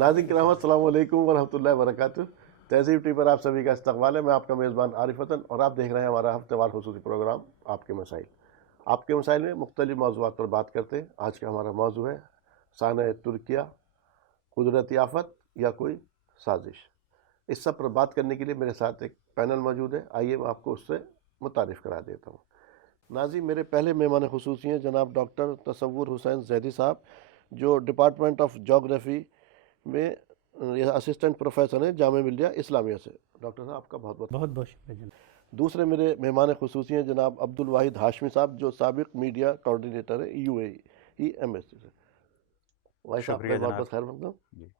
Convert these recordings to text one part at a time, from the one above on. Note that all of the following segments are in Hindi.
नाज़रीन किराम अस्सलाम वालेकुम वरहमतुल्लाहि वबरकातुहू। तहज़ीब टी पर आप सभी का इस्तकबाल है। मैं आपका मेज़बान आरिफ वतन और आप देख रहे हैं हमारा हफ्तेवार खुसूसी प्रोग्राम आपके मसाइल। आपके मसाइल में मुख्तलिफ मौज़ूआत पर बात करते हैं। आज का हमारा मौजू है साना तुर्किया, कुदरती आफत या कोई साजिश। इस सब पर बात करने के लिए मेरे साथ एक पैनल मौजूद है। आइए मैं आपको उससे मुतारिफ़ करा देता हूँ। नाज़रीन, मेरे पहले मेहमान खुसूसी हैं जनाब डॉक्टर तसव्वुर हुसैन ज़ैदी साहब, जो डिपार्टमेंट ऑफ जोग्राफ़ी में यह असिस्टेंट प्रोफेसर हैं जामिया मिल्लिया इस्लामिया से। डॉक्टर साहब आपका बहुत बहुत बहुत बहुत शुक्रिया जनाब। दूसरे मेरे मेहमान खुसूसी हैं जनाब अब्दुल वाहिद हाशमी साहब, जो साबिक मीडिया कोऑर्डिनेटर है UAE MSC से। वाहिद साहब आपका शुक्रिया बहुत जनाब। बहुत खैर मकदम। जी,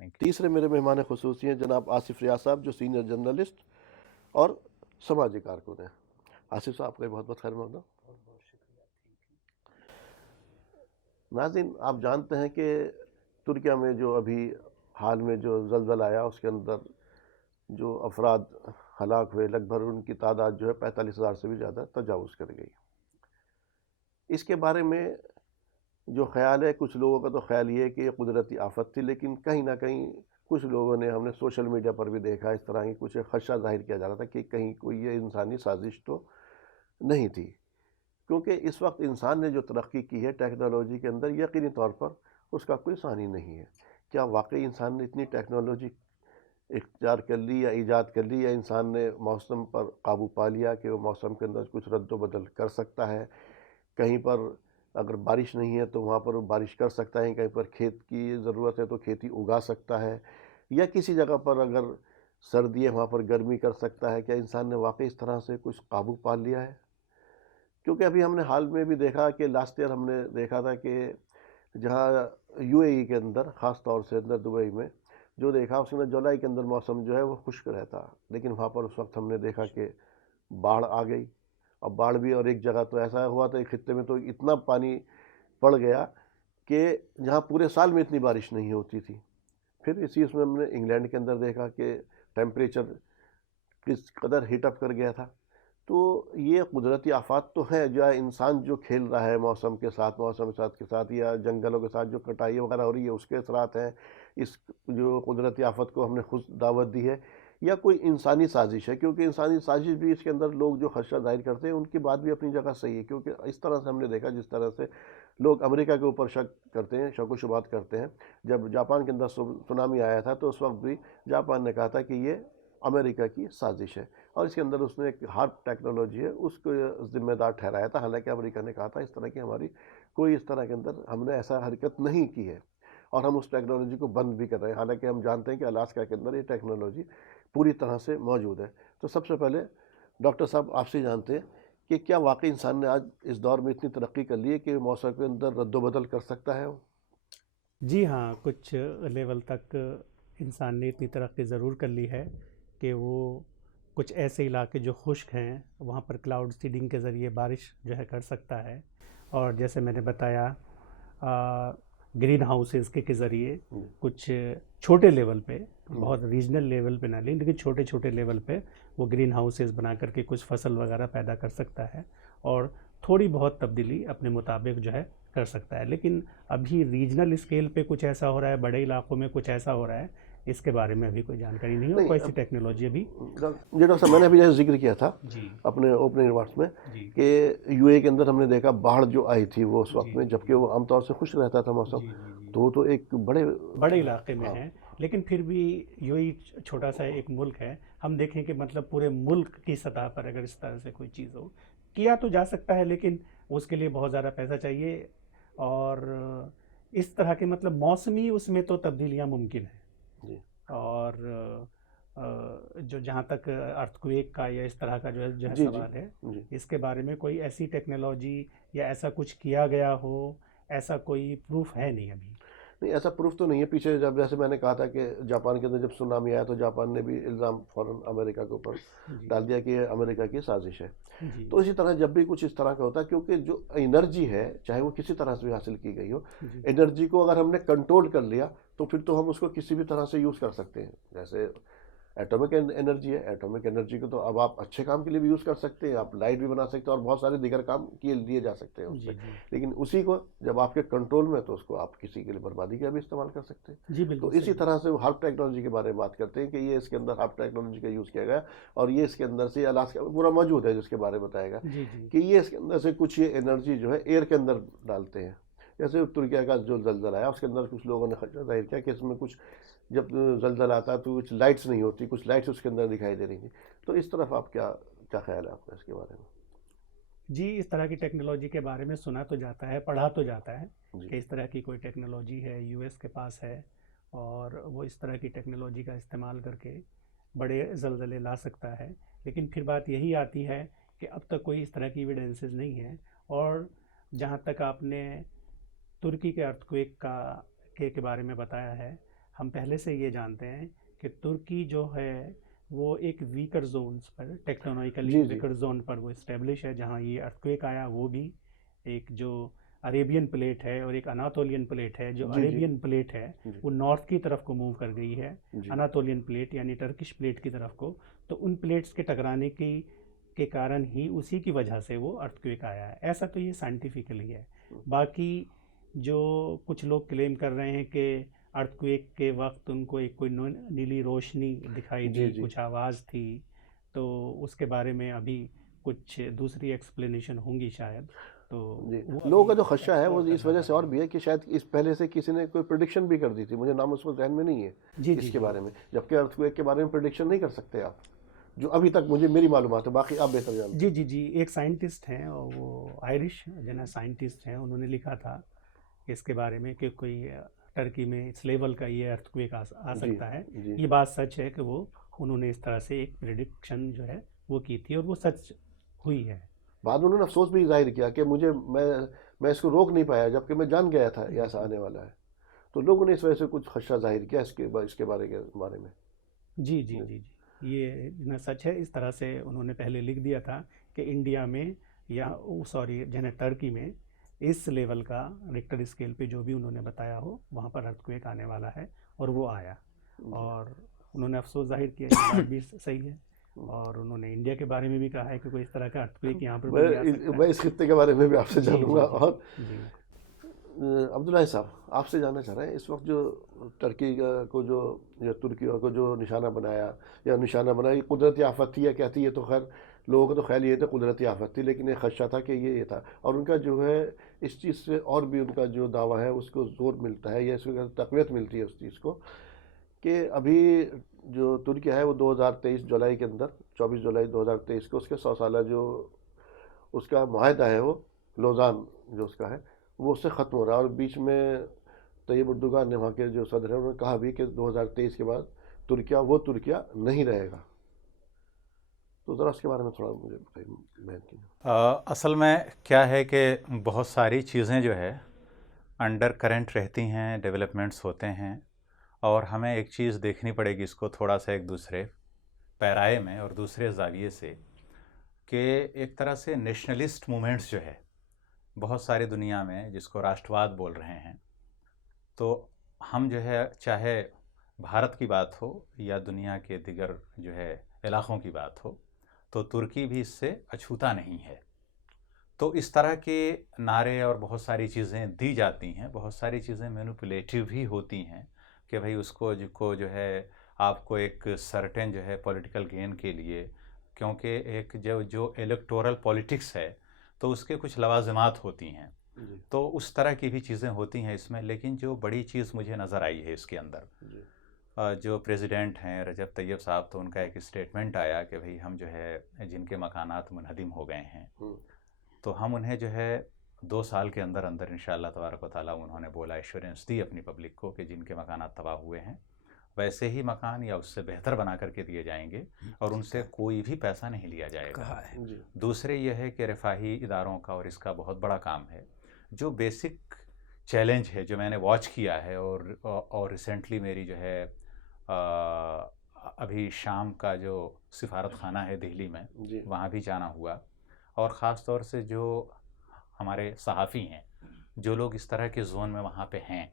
थैंक यू। तीसरे मेरे मेहमान खुसूसी हैं जनाब आसिफ रियाज साहब, जो सीनियर जर्नलिस्ट और समाजी कारकुन हैं। आसिफ साहब आपका बहुत बहुत खैर मकदम। नाज़रीन, आप जानते हैं कि तुर्किया में जो अभी हाल में जो ज़लज़ला आया, उसके अंदर जो अफराद हलाक हुए, लगभग उनकी तादाद जो है 45,000 से भी ज़्यादा तजावुज़ कर गई। इसके बारे में जो ख्याल है, कुछ लोगों का तो ख्याल ये है कि ये कुदरती आफत थी, लेकिन कहीं ना कहीं कुछ लोगों ने, हमने सोशल मीडिया पर भी देखा, इस तरह की कुछ खदशा जाहिर किया जा रहा था कि कहीं कोई ये इंसानी साजिश तो नहीं थी, क्योंकि इस वक्त इंसान ने जो तरक्की की है टेक्नोलॉजी के अंदर, यकीनी तौर पर उसका कोई सानी नहीं है। क्या वाकई इंसान ने इतनी टेक्नोलॉजी इख्तियार कर ली या ईजाद कर ली, या इंसान ने मौसम पर काबू पा लिया कि वो मौसम के अंदर कुछ रद्द बदल कर सकता है? कहीं पर अगर बारिश नहीं है तो वहाँ पर वो बारिश कर सकता है, कहीं पर खेत की ज़रूरत है तो खेती उगा सकता है, या किसी जगह पर अगर सर्दी है वहाँ पर गर्मी कर सकता है? क्या इंसान ने वाकई इस तरह से कुछ काबू पा लिया है? क्योंकि अभी हमने हाल में भी देखा कि लास्ट ईयर हमने देखा था कि जहाँ UAE के अंदर, ख़ास तौर से अंदर दुबई में जो देखा, उसके अंदर जुलाई के अंदर मौसम जो है वो खुश्क रहता, लेकिन वहाँ पर उस वक्त हमने देखा कि बाढ़ आ गई। और बाढ़ भी, और एक जगह तो ऐसा हुआ था, एक खित्ते में तो इतना पानी पड़ गया कि जहाँ पूरे साल में इतनी बारिश नहीं होती थी। फिर इसी उसमें हमने इंग्लैंड के अंदर देखा कि टेम्परेचर किस कदर हीटअप कर गया था। तो ये कुदरती आफात तो है, जो है इंसान जो खेल रहा है मौसम के साथ, या जंगलों के साथ जो कटाई वगैरह हो रही है उसके असरात हैं। इस जो कुदरती आफत को हमने खुद दावत दी है, या कोई इंसानी साजिश है? क्योंकि इंसानी साजिश भी, इसके अंदर लोग जो खदशा जाहिर करते हैं उनकी बात भी अपनी जगह सही है, क्योंकि इस तरह से हमने देखा, जिस तरह से लोग अमेरिका के ऊपर शक करते हैं, शक व शुबात करते हैं। जब जापान के अंदर सुनामी आया था तो उस वक्त भी जापान ने कहा था कि ये अमेरिका की साजिश है, और इसके अंदर उसने एक हार्प टेक्नोलॉजी है उसको जिम्मेदार ठहराया था। हालांकि अमेरिका ने कहा था इस तरह की हमारी कोई, इस तरह के अंदर हमने ऐसा हरकत नहीं की है, और हम उस टेक्नोलॉजी को बंद भी कर रहे हैं। हालांकि हम जानते हैं कि अलास्का के अंदर ये टेक्नोलॉजी पूरी तरह से मौजूद है। तो सबसे पहले डॉक्टर साहब आपसे जानते हैं कि क्या वाकई इंसान ने आज इस दौर में इतनी तरक्की कर ली है कि मौसम के अंदर रद्दोबदल कर सकता है वो? जी हाँ, कुछ लेवल तक इंसान ने इतनी तरक्की ज़रूर कर ली है कि वो कुछ ऐसे इलाके जो खुश्क हैं वहाँ पर क्लाउड सीडिंग के ज़रिए बारिश जो है कर सकता है। और जैसे मैंने बताया, ग्रीन हाउसेस के ज़रिए कुछ छोटे लेवल पे, बहुत रीजनल लेवल पे ना लेकिन छोटे छोटे लेवल पे वो ग्रीन हाउसेस बना करके कुछ फसल वगैरह पैदा कर सकता है, और थोड़ी बहुत तब्दीली अपने मुताबिक जो है कर सकता है। लेकिन अभी रीजनल स्केल पे कुछ ऐसा हो रहा है, बड़े इलाकों में कुछ ऐसा हो रहा है, इसके बारे में अभी कोई जानकारी नहीं है, और कोई ऐसी टेक्नोलॉजी अभी। जी डॉक्टर साहब, मैंने अभी जैसे जिक्र किया था जी अपने ओपनिंग रिमार्क्स में जी कि UAE के अंदर हमने देखा बाढ़ जो आई थी वो उस वक्त जी में, जी जबकि वो आमतौर से खुश रहता था मौसम, जी जी जी तो वो तो एक बड़े बड़े इलाके में हाँ। है। लेकिन फिर भी यूएई छोटा सा एक मुल्क है, हम देखें कि मतलब पूरे मुल्क की सतह पर अगर इस तरह से कोई चीज़ हो, किया तो जा सकता है, लेकिन उसके लिए बहुत ज़्यादा पैसा चाहिए, और इस तरह के मतलब मौसमी उसमें तो तब्दीलियाँ मुमकिन हैं। जी और जो जहाँ तक अर्थक्वेक का या इस तरह का जो है जी जी सवाल है, जी। इसके बारे में कोई ऐसी टेक्नोलॉजी या ऐसा कुछ किया गया हो, ऐसा कोई प्रूफ है नहीं अभी। नहीं, ऐसा प्रूफ तो नहीं है। पीछे जब, जैसे मैंने कहा था कि जापान के अंदर जब सुनामी आया तो जापान ने भी इल्ज़ाम फ़ौरन अमेरिका के ऊपर जी डाल दिया कि ये अमेरिका की साजिश है। जी तो इसी तरह जब भी कुछ इस तरह का होता है, क्योंकि जो एनर्जी है चाहे वो किसी तरह से भी हासिल की गई हो, जी एनर्जी को अगर हमने कंट्रोल कर लिया तो फिर तो हम उसको किसी भी तरह से यूज़ कर सकते हैं। जैसे एटॉमिक एनर्जी है। एटॉमिक एनर्जी को तो अब आप अच्छे काम के लिए भी यूज़ कर सकते हैं, आप लाइट भी बना सकते हैं और बहुत सारे दीगर काम किए लिए जा सकते हैं उससे। जी जी लेकिन उसी को जब आपके कंट्रोल में, तो उसको आप किसी के लिए बर्बादी का भी इस्तेमाल कर सकते हैं। जी, तो बिल्कुल इसी सही। तरह से वो हार्प टेक्नोलॉजी के बारे में बात करते हैं कि ये इसके अंदर हार्प टेक्नोलॉजी का यूज़ किया गया और ये इसके अंदर से अलास्का में पूरा मौजूद है, जिसके बारे में बताएगा जी जी कि ये इसके अंदर से कुछ ये एनर्जी जो है एयर के अंदर डालते हैं। जैसे तुर्किया का जो जलजला आया उसके अंदर कुछ लोगों ने खदशा जाहिर किया कि इसमें कुछ, जब जलजला आता है तो कुछ लाइट्स नहीं होती, कुछ लाइट्स उसके अंदर दिखाई दे रही थी। तो इस तरफ आप क्या क्या ख्याल है आपका इसके बारे में? जी, इस तरह की टेक्नोलॉजी के बारे में सुना तो जाता है, पढ़ा तो जाता है जी कि इस तरह की कोई टेक्नोलॉजी है, यूएस के पास है और वो इस तरह की टेक्नोलॉजी का इस्तेमाल करके बड़े ज़लज़ले ला सकता है। लेकिन फिर बात यही आती है कि अब तक कोई इस तरह की एविडेंसेस नहीं है। और जहाँ तक आपने तुर्की के अर्थक्वेक के बारे में बताया है, हम पहले से ये जानते हैं कि तुर्की जो है वो एक वीकर जोन्स पर, टेक्टोनिकली जी जी वीकर जोन पर वो इस्टेब्लिश है। जहाँ ये अर्थक्वेक आया वो भी एक जो अरेबियन प्लेट है और एक अनातोलियन प्लेट है। जो जी जी अरेबियन प्लेट है जी वो नॉर्थ की तरफ को मूव कर गई है, जी अनातोलियन प्लेट यानी टर्किश प्लेट की तरफ को। तो उन प्लेट्स के टकराने की के कारण ही उसी की वजह से वो अर्थक्वेक आया है। ऐसा तो ये साइंटिफिकली है। बाकी जो कुछ लोग क्लेम कर रहे हैं कि अर्थक्वेक के वक्त उनको एक कोई नीली रोशनी दिखाई जी दी, जी कुछ आवाज़ थी, तो उसके बारे में अभी कुछ दूसरी एक्सप्लेनेशन होंगी शायद। तो जी। वो लोगों अभी का जो खदशा है वो एक्सप्लोर इस करना वजह से और चाहते भी है कि शायद इस पहले से किसी ने कोई प्रिडिक्शन भी कर दी थी, मुझे नाम उसको जहन में नहीं है हैं। जी जी इसके जी बारे में, जबकि अर्थक्वेक के बारे में प्रिडिक्शन नहीं कर सकते आप, जो अभी तक मुझे मेरी मालूमात है, बाकी आप बेहतर जानते जी हैं। जी जी एक साइंटिस्ट हैं और वो आयरिश जना साइंटिस्ट हैं, उन्होंने लिखा था इसके बारे में कि कोई टर्की में इस लेवल का ये अर्थक्वेक आ जी सकता है। जी ये बात सच है कि वो उन्होंने इस तरह से एक प्रिडिक्शन जो है वो की थी और वो सच हुई है। बाद में उन्होंने अफसोस भी जाहिर किया कि मैं इसको रोक नहीं पाया, जबकि मैं जान गया था ये ऐसा बिल्कुल। आने वाला है। तो लोगों ने इस वजह से कुछ खदशा जाहिर किया इसके बारे में। जी जी जी जी ये न सच है। इस तरह से उन्होंने पहले लिख दिया था कि इंडिया में या सॉरी जन टर्की में इस लेवल का रिक्टर स्केल पे जो भी उन्होंने बताया हो वहाँ पर अर्थक्वेक आने वाला है और वो आया। जी और उन्होंने अफसोस जाहिर किया, ये बात भी सही है। और उन्होंने इंडिया के बारे में भी कहा है कि कोई इस तरह का अर्थक्वेक यहाँ पर भी आ सकता मैं है। इस खित्ते के बारे में भी आपसे जी जानूंगा। जी जी और जी अब्दुल्ला साहब, आपसे जानना चाह रहे हैं, इस वक्त जो टर्की को जो या तुर्की को जो निशाना बनाया या निशाना बनाया, ये कुदरती आफत थी या क्या थी, ये तो खैर लोगों का तो ख्याल ये था कुदरती आफत थी, लेकिन ये खदशा था कि ये था। और उनका जो है इस चीज़ से और भी उनका जो दावा है उसको ज़ोर मिलता है या इसको तकवीत मिलती है उस चीज़ को, कि अभी जो तुर्किया है वो 2023 जुलाई के अंदर, 24 जुलाई 2023 को उसके 100 साल जो उसका मुआहदा है, वो लोज़ान जो उसका है, वो उससे ख़त्म हो रहा है। और बीच में तैयब अर्दोगान ने, वहाँ के जो सदर हैं, उन्होंने कहा भी कि 2023 के बाद तुर्किया वो तुर्किया नहीं रहेगा। तो ज़रा उसके बारे में थोड़ा मुझे बताइए, बयान कीजिए। असल में क्या है कि बहुत सारी चीज़ें जो है अंडर करंट रहती हैं, डेवलपमेंट्स होते हैं, और हमें एक चीज़ देखनी पड़ेगी इसको थोड़ा सा एक दूसरे पैराए में और दूसरे जाविये से, कि एक तरह से नेशनलिस्ट मूवमेंट्स जो है बहुत सारी दुनिया में जिसको राष्ट्रवाद बोल रहे हैं, तो हम जो है चाहे भारत की बात हो या दुनिया के दिगर जो है इलाक़ों की बात हो, तो तुर्की भी इससे अछूता नहीं है। तो इस तरह के नारे और बहुत सारी चीज़ें दी जाती हैं, बहुत सारी चीज़ें मैनिपुलेटिव भी होती हैं कि भाई उसको जो है आपको एक सर्टेन जो है पॉलिटिकल गेन के लिए, क्योंकि एक जो इलेक्टोरल पॉलिटिक्स है तो उसके कुछ लवाज़िमात होती हैं, तो उस तरह की भी चीज़ें होती हैं इसमें। लेकिन जो बड़ी चीज़ मुझे नज़र आई है इसके अंदर, जो प्रेसिडेंट हैं रजब तैयब साहब, तो उनका एक स्टेटमेंट आया कि भाई हम जो है जिनके मकानात मुनहदिम हो गए हैं, तो हम उन्हें जो है 2 साल के अंदर अंदर इंशाअल्लाह तबारक व तआला, उन्होंने बोला, एश्योरेंस दी अपनी पब्लिक को कि जिनके मकानात तबाह हुए हैं वैसे ही मकान या उससे बेहतर बना करके दिए जाएंगे और उनसे कोई भी पैसा नहीं लिया जाएगा। दूसरे ये है कि रफ़ाही इदारों का, और इसका बहुत बड़ा काम है, जो बेसिक चैलेंज है जो मैंने वॉच किया है, और रिसेंटली मेरी जो है अभी शाम का जो सिफारत खाना है दिल्ली में, वहाँ भी जाना हुआ, और ख़ास तौर से जो हमारे सहाफ़ी हैं, जो लोग इस तरह के जोन में वहाँ पे हैं,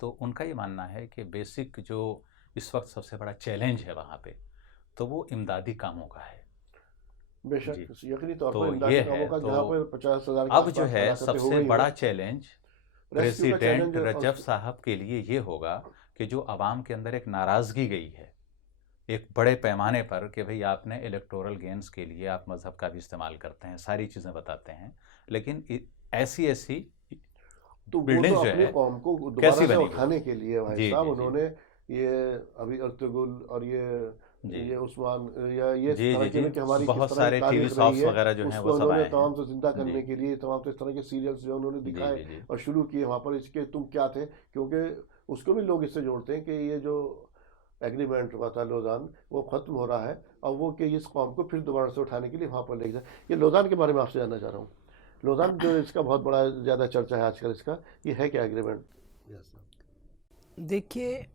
तो उनका ये मानना है कि बेसिक जो इस वक्त सबसे बड़ा चैलेंज है वहाँ पे, तो वो इमदादी कामों का है। बेशक जी। यकीनी तौर तो पर ये इमदादी है, कामों का, तो जहाँ पर 50,000 के अब जो आसपास है हलाकतें हो सबसे गई बड़ा हों, चैलेंज रेस्क्यू का प्रेसिडेंट चैलेंज रजब साहब के लिए ये होगा कि जो आवाम के अंदर एक नाराज़गी गई है एक बड़े पैमाने पर कि भाई आपने इलेक्टोरल गेन्स के लिए आप मज़हब का भी इस्तेमाल करते हैं, सारी चीज़ें बताते हैं, लेकिन ऐसी ऐसी तो वो बिल्डिंग्स तो जो अपनी है कौम को दोबारा कैसी से बनी उठाने के लिए भाई जी साहब जी जी उन्होंने ये अभी अर्तुगरुल और जी ये उस्मान या ये इस जी तरह जी की जी ना कि हमारी किस बहुत तरह की सारे टीवी तारीख रही शॉप्स है, वगैरह जो हैं वो उसको सब उन्होंने आए हैं। तमाम से जिंदा जी करने के लिए तमाम से इस तरह के सीरियल्स जो उन्होंने जी दिखाए जी जी और शुरू किए वहाँ पर इसके तुम क्या थे, क्योंकि उसको भी लोग इससे जोड़ते हैं कि ये जो एग्रीमेंट हुआ था लोज़ान वो ख़त्म हो रहा है और वो कि इस कौम को फिर दोबारा से उठाने के लिए वहाँ पर ले जाए। ये लोज़ान के बारे में आपसे जानना चाह रहा हूँ, लोज़ान जो इसका बहुत बड़ा ज़्यादा चर्चा है आजकल, इसका ये है क्या एग्रीमेंट? देखिए,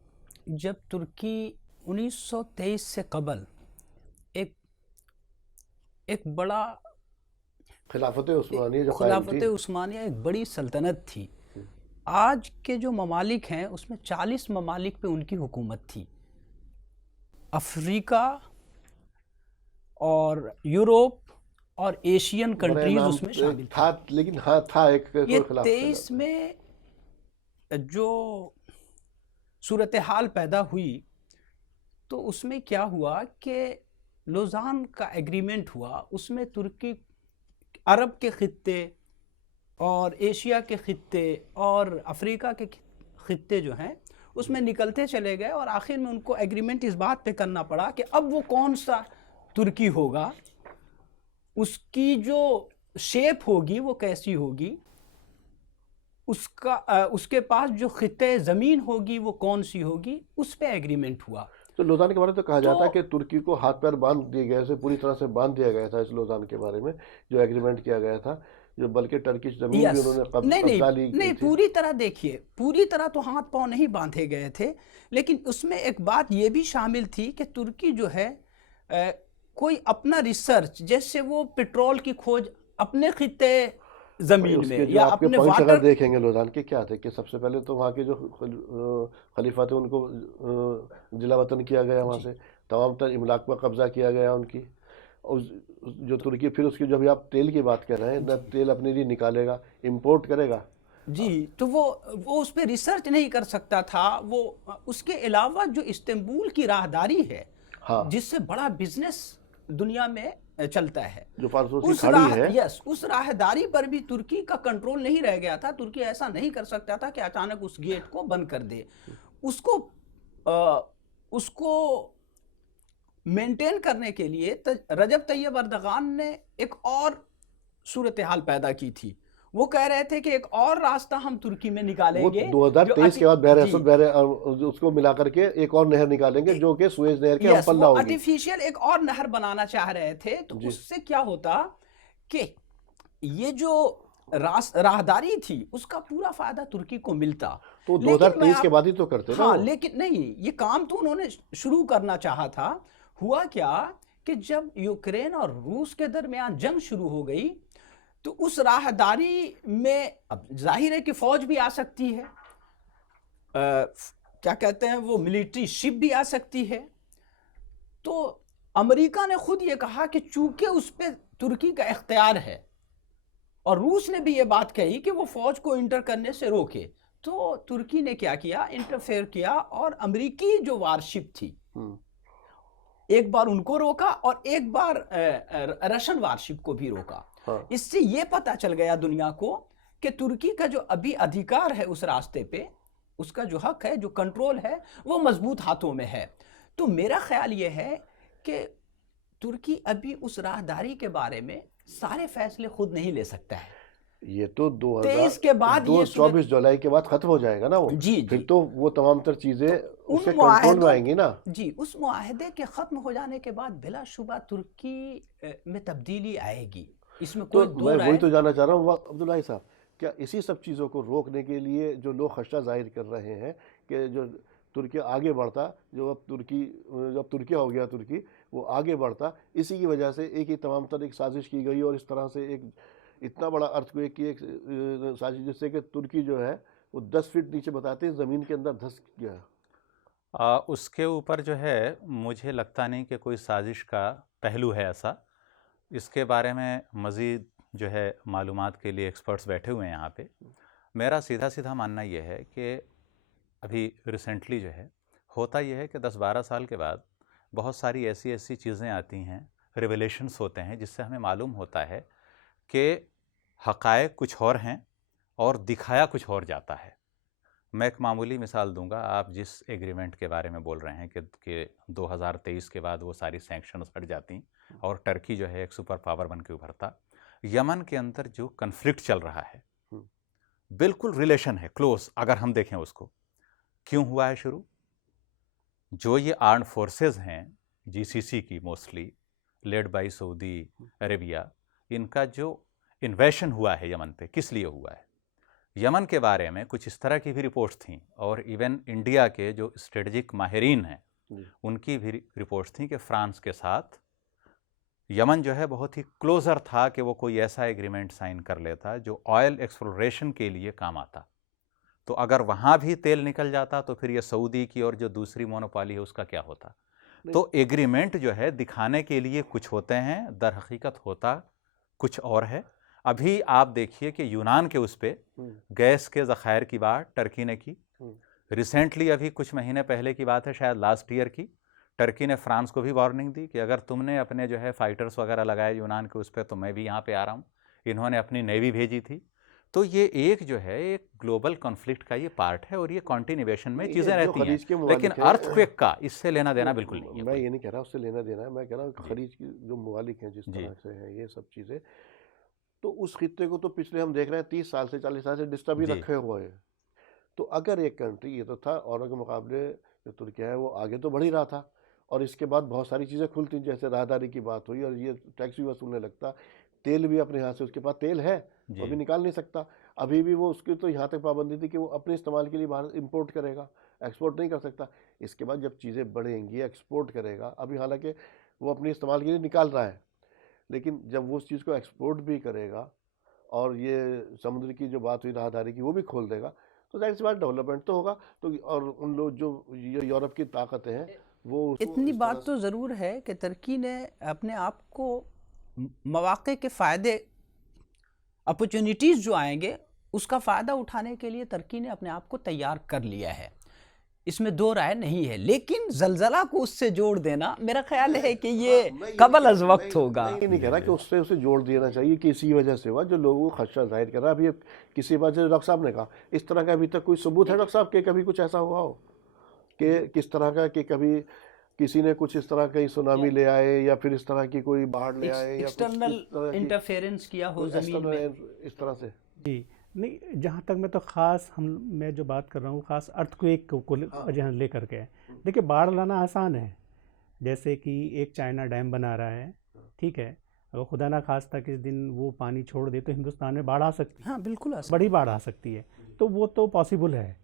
जब तुर्की 1923 से कबल एक एक बड़ा खिलाफत उस्मानिया जो कायम खुलाफत थी, उस्मानिया एक बड़ी सल्तनत थी। आज के जो ममालिक हैं उसमें 40 ममालिक पे उनकी हुकूमत थी। अफ्रीका और यूरोप और एशियन बड़े कंट्रीज नाम उसमें शामिल था, लेकिन हाँ था एक थे। ये कोई खिलाफ 23 में जो सूरत हाल पैदा हुई तो उसमें क्या हुआ कि लोज़ान का एग्रीमेंट हुआ, उसमें तुर्की अरब के खित्ते और एशिया के खित्ते और अफ्रीका के खित्ते जो हैं उसमें निकलते चले गए और आखिर में उनको एग्रीमेंट इस बात पे करना पड़ा कि अब वो कौन सा तुर्की होगा, उसकी जो शेप होगी वो कैसी होगी, उसके पास जो खित्ते ज़मीन होगी वो कौन सी होगी, उस पे एग्रीमेंट हुआ। तो लोज़ान के बारे में तो कहा जाता है तो कि तुर्की को हाथ पैर बांध दिए गए से पूरी तरह से बांध दिया गया था इस लोज़ान के बारे में जो एग्रीमेंट किया गया था, जो बल्कि टर्किश ज़मीन भी यस उन्होंने नहीं नहीं कब्जा ली नहीं थी। पूरी तरह देखिए, पूरी तरह तो हाथ पांव नहीं बांधे गए थे, लेकिन उसमें एक बात ये भी शामिल थी कि तुर्की जो है कोई अपना रिसर्च, जैसे वो पेट्रोल की खोज अपने खित्ते भाई जमीन उसके में जो या आपके अपने पॉइंट्स अगर वाटर देखेंगे लोज़ान के क्या थे कि सबसे पहले तो वहाँ के जो खलीफा थे उनको जिला वतन किया गया, वहाँ जी से तमाम तर इमलाक पर कब्जा किया गया उनकी, और जो तुर्की फिर उसकी जो अभी आप तेल की बात कर रहे हैं ना, जी तेल अपने लिए निकालेगा, इंपोर्ट करेगा। जी तो वो उस पर रिसर्च नहीं कर सकता था वो। उसके अलावा जो इस्तांबुल की राहदारी है हाँ, जिससे बड़ा बिजनेस दुनिया में चलता है, जो फारसों की खाड़ी है, उस राहदारी पर भी तुर्की का कंट्रोल नहीं रह गया था। तुर्की ऐसा नहीं कर सकता था कि अचानक उस गेट को बंद कर दे। उसको उसको मेंटेन करने के लिए रजब तैयब अर्दगान ने एक और सूरत हाल पैदा की थी। वो कह रहे थे कि एक और रास्ता हम तुर्की में वो निकालेंगे 2023 के बाद बहर जी असद उसको मिला करके एक और नहर निकालेंगे जो कि सुएज नहर के हम यस, वो पल्ला होगी। आर्टिफिशियल एक और नहर बनाना चाह रहे थे। तो जी, उससे क्या होता कि ये जो राहदारी थी उसका पूरा फायदा तुर्की को मिलता। तो लेकिन मैं 2023 के बाद ही तो करते ना हाँ, वो। लेकिन नहीं, ये काम तो उन्होंने शुरू करना चाहा था। हुआ क्या कि जब यूक्रेन और रूस के दरमियान जंग शुरू हो गई तो उस राहदारी में अब जाहिर है कि फौज भी आ सकती है, क्या कहते हैं वो मिलिट्री शिप भी आ सकती है। तो अमेरिका ने खुद ये कहा कि चूंकि उस पर तुर्की का इख्तियार है, और रूस ने भी ये बात कही कि वो फौज को इंटर करने से रोके, तो तुर्की ने क्या किया, इंटरफेयर किया और अमेरिकी जो वारशिप थी एक बार उनको रोका और एक बार रशियन वारशिप को भी रोका। हाँ, इससे ये पता चल गया दुनिया को कि तुर्की का जो अभी अधिकार है उस रास्ते पे, उसका जो हक है, जो कंट्रोल है, वो मजबूत हाथों में है। तो मेरा ख्याल ये है कि तुर्की अभी उस राहदारी के बारे में सारे फैसले खुद नहीं ले सकता है। ये तो 23 के बाद ये 24 जुलाई के बाद खत्म हो जाएगा ना वो। जी फिर जी तो वो तमाम तर चीजें उन उसके कंट्रोल में मुआहदों आएंगी ना। जी उस मुआहदे के ख़त्म हो जाने के बाद बिलाशुबा तुर्की में तब्दीली आएगी, इसमें तो कोई दो मैं वही राय तो जानना चाह रहा हूँ अब्दुल्लाह साहब, क्या इसी सब चीज़ों को रोकने के लिए जो लोग खदशा जाहिर कर रहे हैं कि जो तुर्की आगे बढ़ता, जब तुर्किया हो गया तुर्की, वो आगे बढ़ता, इसी की वजह से एक ही तमाम तर एक साजिश की गई और इस तरह से एक इतना बड़ा अर्थक्वेक की एक साजिश जिससे कि तुर्की जो है वो 10 फीट नीचे बताते हैं ज़मीन के अंदर धंस गया। उसके ऊपर जो है मुझे लगता नहीं कि कोई साजिश का पहलू है ऐसा। इसके बारे में मज़ीद जो है मालूमात के लिए एक्सपर्ट्स बैठे हुए हैं यहाँ पे। मेरा सीधा सीधा मानना ये है कि अभी रिसेंटली जो है होता ये है कि 10-12 साल के बाद बहुत सारी ऐसी ऐसी चीज़ें आती हैं, रिवलेशंस होते हैं, जिससे हमें मालूम होता है कि हक़ाइक़ कुछ और हैं और दिखाया कुछ और जाता है। मैं एक मामूली मिसाल दूंगा। आप जिस एग्रीमेंट के बारे में बोल रहे हैं कि 2023 के बाद वो सारी सैंक्शंस हट जाती और टर्की जो है एक सुपर पावर बन के उभरता, यमन के अंदर जो कन्फ्लिक्ट चल रहा है बिल्कुल रिलेशन है क्लोज। अगर हम देखें उसको क्यों हुआ है शुरू, जो ये आर्म्ड फोर्सेस हैं जीसीसी की mostly led by Saudi Arabia, इनका जो इन्वेशन हुआ है यमन पे किस लिए हुआ है, यमन के बारे में कुछ इस तरह की भी रिपोर्ट्स थीं और इवन इंडिया के जो स्ट्रेटजिक माहिरीन हैं उनकी भी रिपोर्ट्स थी कि फ्रांस के साथ यमन जो है बहुत ही क्लोज़र था कि वो कोई ऐसा एग्रीमेंट साइन कर लेता जो ऑयल एक्सप्लोरेशन के लिए काम आता। तो अगर वहाँ भी तेल निकल जाता तो फिर ये सऊदी की और जो दूसरी मोनोपोली है उसका क्या होता। तो एग्रीमेंट जो है दिखाने के लिए कुछ होते हैं, दर हकीकत होता कुछ और है। अभी आप देखिए कि यूनान के उस पे गैस के ज़खायर की बात टर्की ने की। रिसेंटली अभी कुछ महीने पहले की बात है, शायद लास्ट ईयर की, टर्की ने फ्रांस को भी वार्निंग दी कि अगर तुमने अपने जो है फाइटर्स वगैरह लगाए यूनान के उस पर तो मैं भी यहाँ पे आ रहा हूँ। इन्होंने अपनी नेवी भेजी थी। तो ये एक जो है एक ग्लोबल कॉन्फ्लिक्ट का ये पार्ट है और ये कॉन्टिन्यूएशन में चीज़ें रहती हैं, लेकिन अर्थक्वेक का इससे लेना देना बिल्कुल नहीं है। मैं ये नहीं कह रहा उससे लेना देना है, मैं कह रहा हूँ खलीज की जो ममालिक हैं जिस तरह से हैं ये सब चीज़ें, तो उस खित्ते को तो पिछले हम देख रहे हैं 30 साल से 40 साल से डिस्टर्ब ही रखे हुए हैं। तो अगर एक कंट्री, ये तो था औरों के मुकाबले जो तुर्किया है वो आगे तो बढ़ ही रहा था और इसके बाद बहुत सारी चीज़ें खुलती, जैसे राहदारी की बात हुई और ये टैक्स भी वसूलने लगता, तेल भी अपने यहाँ से, उसके पास तेल है वो भी निकाल नहीं सकता। अभी भी वो उसकी तो यहाँ तक पाबंदी थी कि वो अपने इस्तेमाल के लिए बाहर इंपोर्ट करेगा, एक्सपोर्ट नहीं कर सकता। इसके बाद जब चीज़ें बढ़ेंगी एक्सपोर्ट करेगा। अभी हालांकि वो अपने इस्तेमाल के लिए निकाल रहा है, लेकिन जब वो उस चीज़ को एक्सपोर्ट भी करेगा और ये समुद्र की जो बात हुई राहदारी की वो भी खोल देगा, तो दैट्स बात डेवलपमेंट तो होगा। तो और उन लोग जो यूरोप की ताकतें हैं वो इतनी बात तो ज़रूर है कि तुर्की ने अपने आप को मौक़े के फ़ायदे, अपॉर्चुनिटीज़ जो आएंगे उसका फ़ायदा उठाने के लिए तुर्की ने अपने आप को तैयार कर लिया है, इसमें दो राय नहीं है। लेकिन जलजला को उससे जोड़ देना मेरा ख्याल है कि ये कबल अज़ वक्त होगा। मैं नहीं कह रहा कि उससे उसे जोड़ देना चाहिए कि इसी वजह से हुआ जो लोगों को खदशा जाहिर कर रहा है। अभी किसी बात से डॉक्टर साहब ने कहा, इस तरह का अभी तक कोई सबूत है डॉक्टर साहब कि कभी कुछ ऐसा हुआ हो कि किस तरह का, कि कभी किसी ने कुछ इस तरह का सुनामी ले आए या फिर इस तरह की कोई बाढ़ ले आए या एक्सटर्नल इंटरफेरेंस किया हो ज़मीन में इस तरह से। जी नहीं, जहाँ तक मैं तो ख़ास मैं जो बात कर रहा हूँ ख़ास अर्थक्वेक को वजह लेकर के। देखिए बाढ़ लाना आसान है, जैसे कि एक चाइना डैम बना रहा है, ठीक है, अगर खुदा ना खास्ता किस दिन वो पानी छोड़ दे तो हिंदुस्तान में बाढ़ आ सकती है। हाँ बिल्कुल, बड़ी बाढ़ आ सकती है, तो वो तो पॉसिबल है।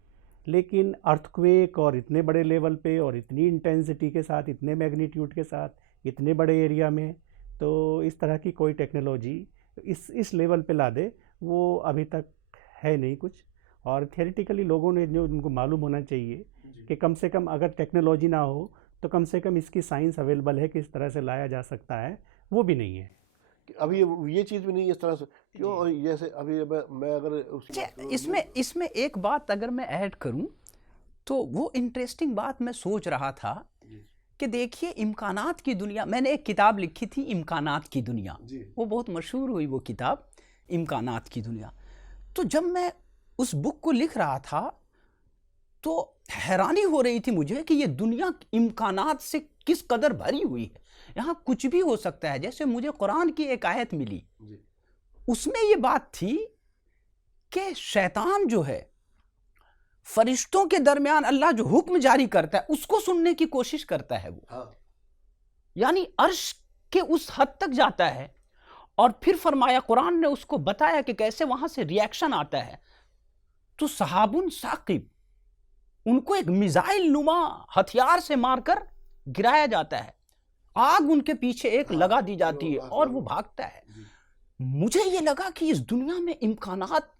लेकिन अर्थक्वेक और इतने बड़े लेवल पे और इतनी इंटेंसिटी के साथ, इतने मैग्नीट्यूड के साथ, इतने बड़े एरिया में, तो इस तरह की कोई टेक्नोलॉजी इस लेवल पे ला दे वो अभी तक है नहीं कुछ। और थियोरेटिकली लोगों ने जो उनको मालूम होना चाहिए कि कम से कम अगर टेक्नोलॉजी ना हो तो कम से कम इसकी साइंस अवेलेबल है कि इस तरह से लाया जा सकता है, वो भी नहीं है अभी। ये चीज़ भी नहीं है इस तरह से क्यों, जैसे अभी मैं अगर इसमें एक बात अगर मैं ऐड करूं तो वो इंटरेस्टिंग बात मैं सोच रहा था कि देखिए इम्कानात की दुनिया, मैंने एक किताब लिखी थी इम्कानात की दुनिया, वो बहुत मशहूर हुई वो किताब इम्कानात की दुनिया। तो जब मैं उस बुक को लिख रहा था तो हैरानी हो रही थी मुझे कि ये दुनिया इम्कानात से किस कदर भरी हुई है, यहाँ कुछ भी हो सकता है। जैसे मुझे कुरान की एक आयत मिली, उसमें ये बात थी कि शैतान जो है फरिश्तों के दरमियान अल्लाह जो हुक्म जारी करता है उसको सुनने की कोशिश करता है वो, यानी अर्श के उस हद तक जाता है। और फिर फरमाया, कुरान ने उसको बताया कि कैसे वहां से रिएक्शन आता है। तो सहाबुन साकिब, उनको एक मिसाइल नुमा हथियार से मारकर गिराया जाता है, आग उनके पीछे एक लगा दी जाती है और वो भागता है। मुझे ये लगा कि इस दुनिया में इम्कानात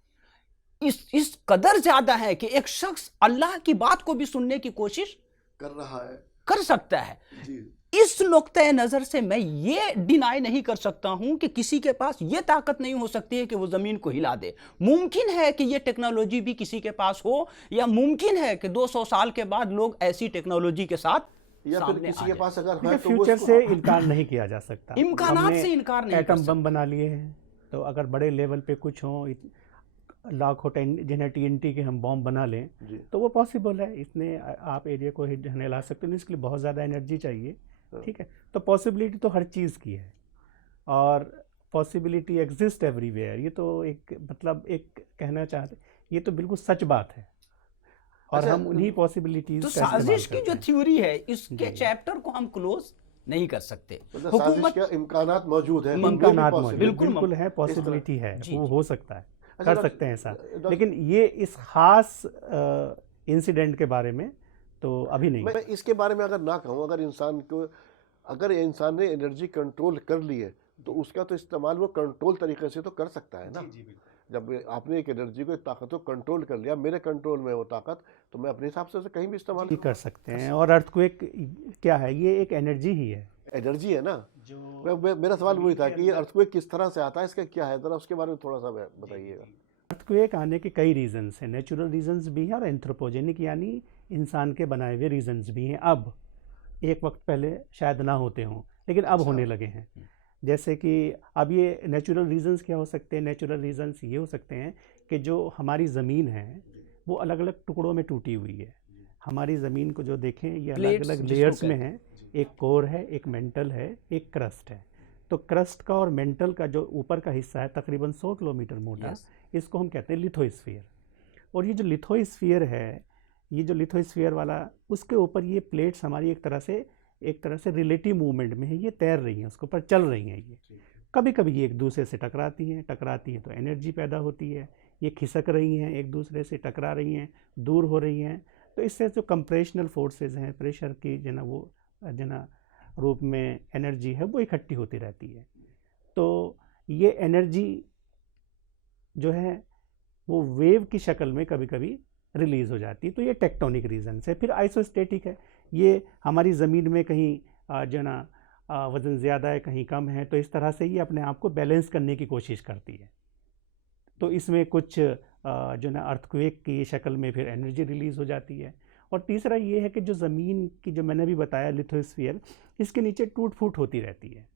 इस कदर ज्यादा है कि एक शख्स अल्लाह की बात को भी सुनने की कोशिश कर रहा है, कर सकता है। जी इस नुक्ते नजर से मैं ये डिनाई नहीं कर सकता हूं कि किसी के पास ये ताकत नहीं हो सकती है कि वो जमीन को हिला दे। मुमकिन है कि ये टेक्नोलॉजी भी किसी के पास हो, या मुमकिन है कि 200 साल के बाद लोग ऐसी टेक्नोलॉजी के साथ या फिर सामने किसी आ के जाए। पास अगर है देखिए तो वो फ्यूचर इसको- से इनकार नहीं किया जा सकता। इम्कानात हमने से इनकार नहीं कर एटम सकते। बम बना लिए हैं, तो अगर बड़े लेवल पे कुछ हो, लाखों जिन्हें TNT के हम बॉम्ब बना लें, जी तो वो पॉसिबल है। इतने आप एरिया को हिला सकते हो, इसके लिए बहुत ज़्यादा एनर्जी चाहिए, ठीक है। तो पॉसिबिलिटी तो हर चीज़ की है, और पॉसिबिलिटी एग्जिस्ट एवरीवेयर। ये तो एक मतलब एक कहना चाहते, ये तो बिल्कुल सच बात है, और अच्छा, हम उन्हीं पॉसिबिलिटीज तो का इस्तेमाल साजिश की करते जो हैं। थ्योरी है, इसके जी। चैप्टर को हम क्लोज नहीं कर सकते। मतलब साजिश हुकूमत का इम्कानात मौजूद है, इम्कानात मौजूद, बिल्कुल बिल्कुल है, इस तरह- पॉसिबिलिटी है, जी, वो जी। हो सकता है, अच्छा, कर डॉक्टर- सकते हैं ऐसा। डॉक्टर- लेकिन ये इस खास इंसिडेंट के बारे में तो अभी नहीं। मैं इसके बारे में अगर ना कहूँ, अगर इंसान ने एनर्जी कंट्रोल कर ली है तो उसका तो इस्तेमाल वो कंट्रोल तरीके से तो कर सकता है ना। जब आपने एक एनर्जी को, एक ताकत को कंट्रोल कर लिया, मेरे कंट्रोल में वो ताकत, तो मैं अपने हिसाब से उसे कहीं भी इस्तेमाल जी कर सकते हैं। और अर्थक्वेक क्या है, ये एक एनर्जी ही है एनर्जी है ना। जो मेरा सवाल वही था कि ये अर्थक्वेक किस तरह से आता है, इसका क्या है, जरा उसके बारे में थोड़ा सा बताइएगा। अर्थक्वेक आने के कई रीजंस हैं, नेचुरल रीजंस भी हैं और एंथ्रोपोजेनिक यानी इंसान के बनाए हुए रीजंस भी हैं। अब एक वक्त पहले शायद ना होते हों, लेकिन अब होने लगे हैं। जैसे कि अब ये नेचुरल रीजंस क्या हो सकते हैं, नेचुरल रीजंस ये हो सकते हैं कि जो हमारी ज़मीन है वो अलग अलग टुकड़ों में टूटी हुई है। हमारी ज़मीन को जो देखें ये अलग Plates अलग जिसको लेयर्स में कहते है, एक कोर है, एक मेंटल है, एक क्रस्ट है। तो क्रस्ट का और मेंटल का जो ऊपर का हिस्सा है तकरीबन 100 किलोमीटर मोटा, Yes. इसको हम कहते हैं लिथोस्फीयर। और ये जो लिथोस्फीयर है, ये जो लिथोस्फीयर वाला, उसके ऊपर ये प्लेट्स हमारी एक तरह से रिलेटिव मूवमेंट में है, ये तैर रही हैं, उसके ऊपर चल रही हैं। ये कभी कभी ये एक दूसरे से टकराती हैं तो एनर्जी पैदा होती है। ये खिसक रही हैं, एक दूसरे से टकरा रही हैं, दूर हो रही हैं, तो इससे जो कंप्रेशनल फोर्सेस हैं, प्रेशर की जना रूप में एनर्जी है, वो इकट्ठी होती रहती है। तो ये एनर्जी जो है वो वेव की शक्ल में कभी कभी रिलीज़ हो जाती है। तो ये टेक्टोनिक रीजन है। फिर आइसोस्टेटिक है, ये हमारी ज़मीन में कहीं वज़न ज़्यादा है, कहीं कम है, तो इस तरह से ये अपने आप को बैलेंस करने की कोशिश करती है। तो इसमें कुछ अर्थक्वेक की शक्ल में फिर एनर्जी रिलीज़ हो जाती है। और तीसरा ये है कि जो ज़मीन की, जो मैंने भी बताया लिथोस्फीयर, इसके नीचे टूट फूट होती रहती है।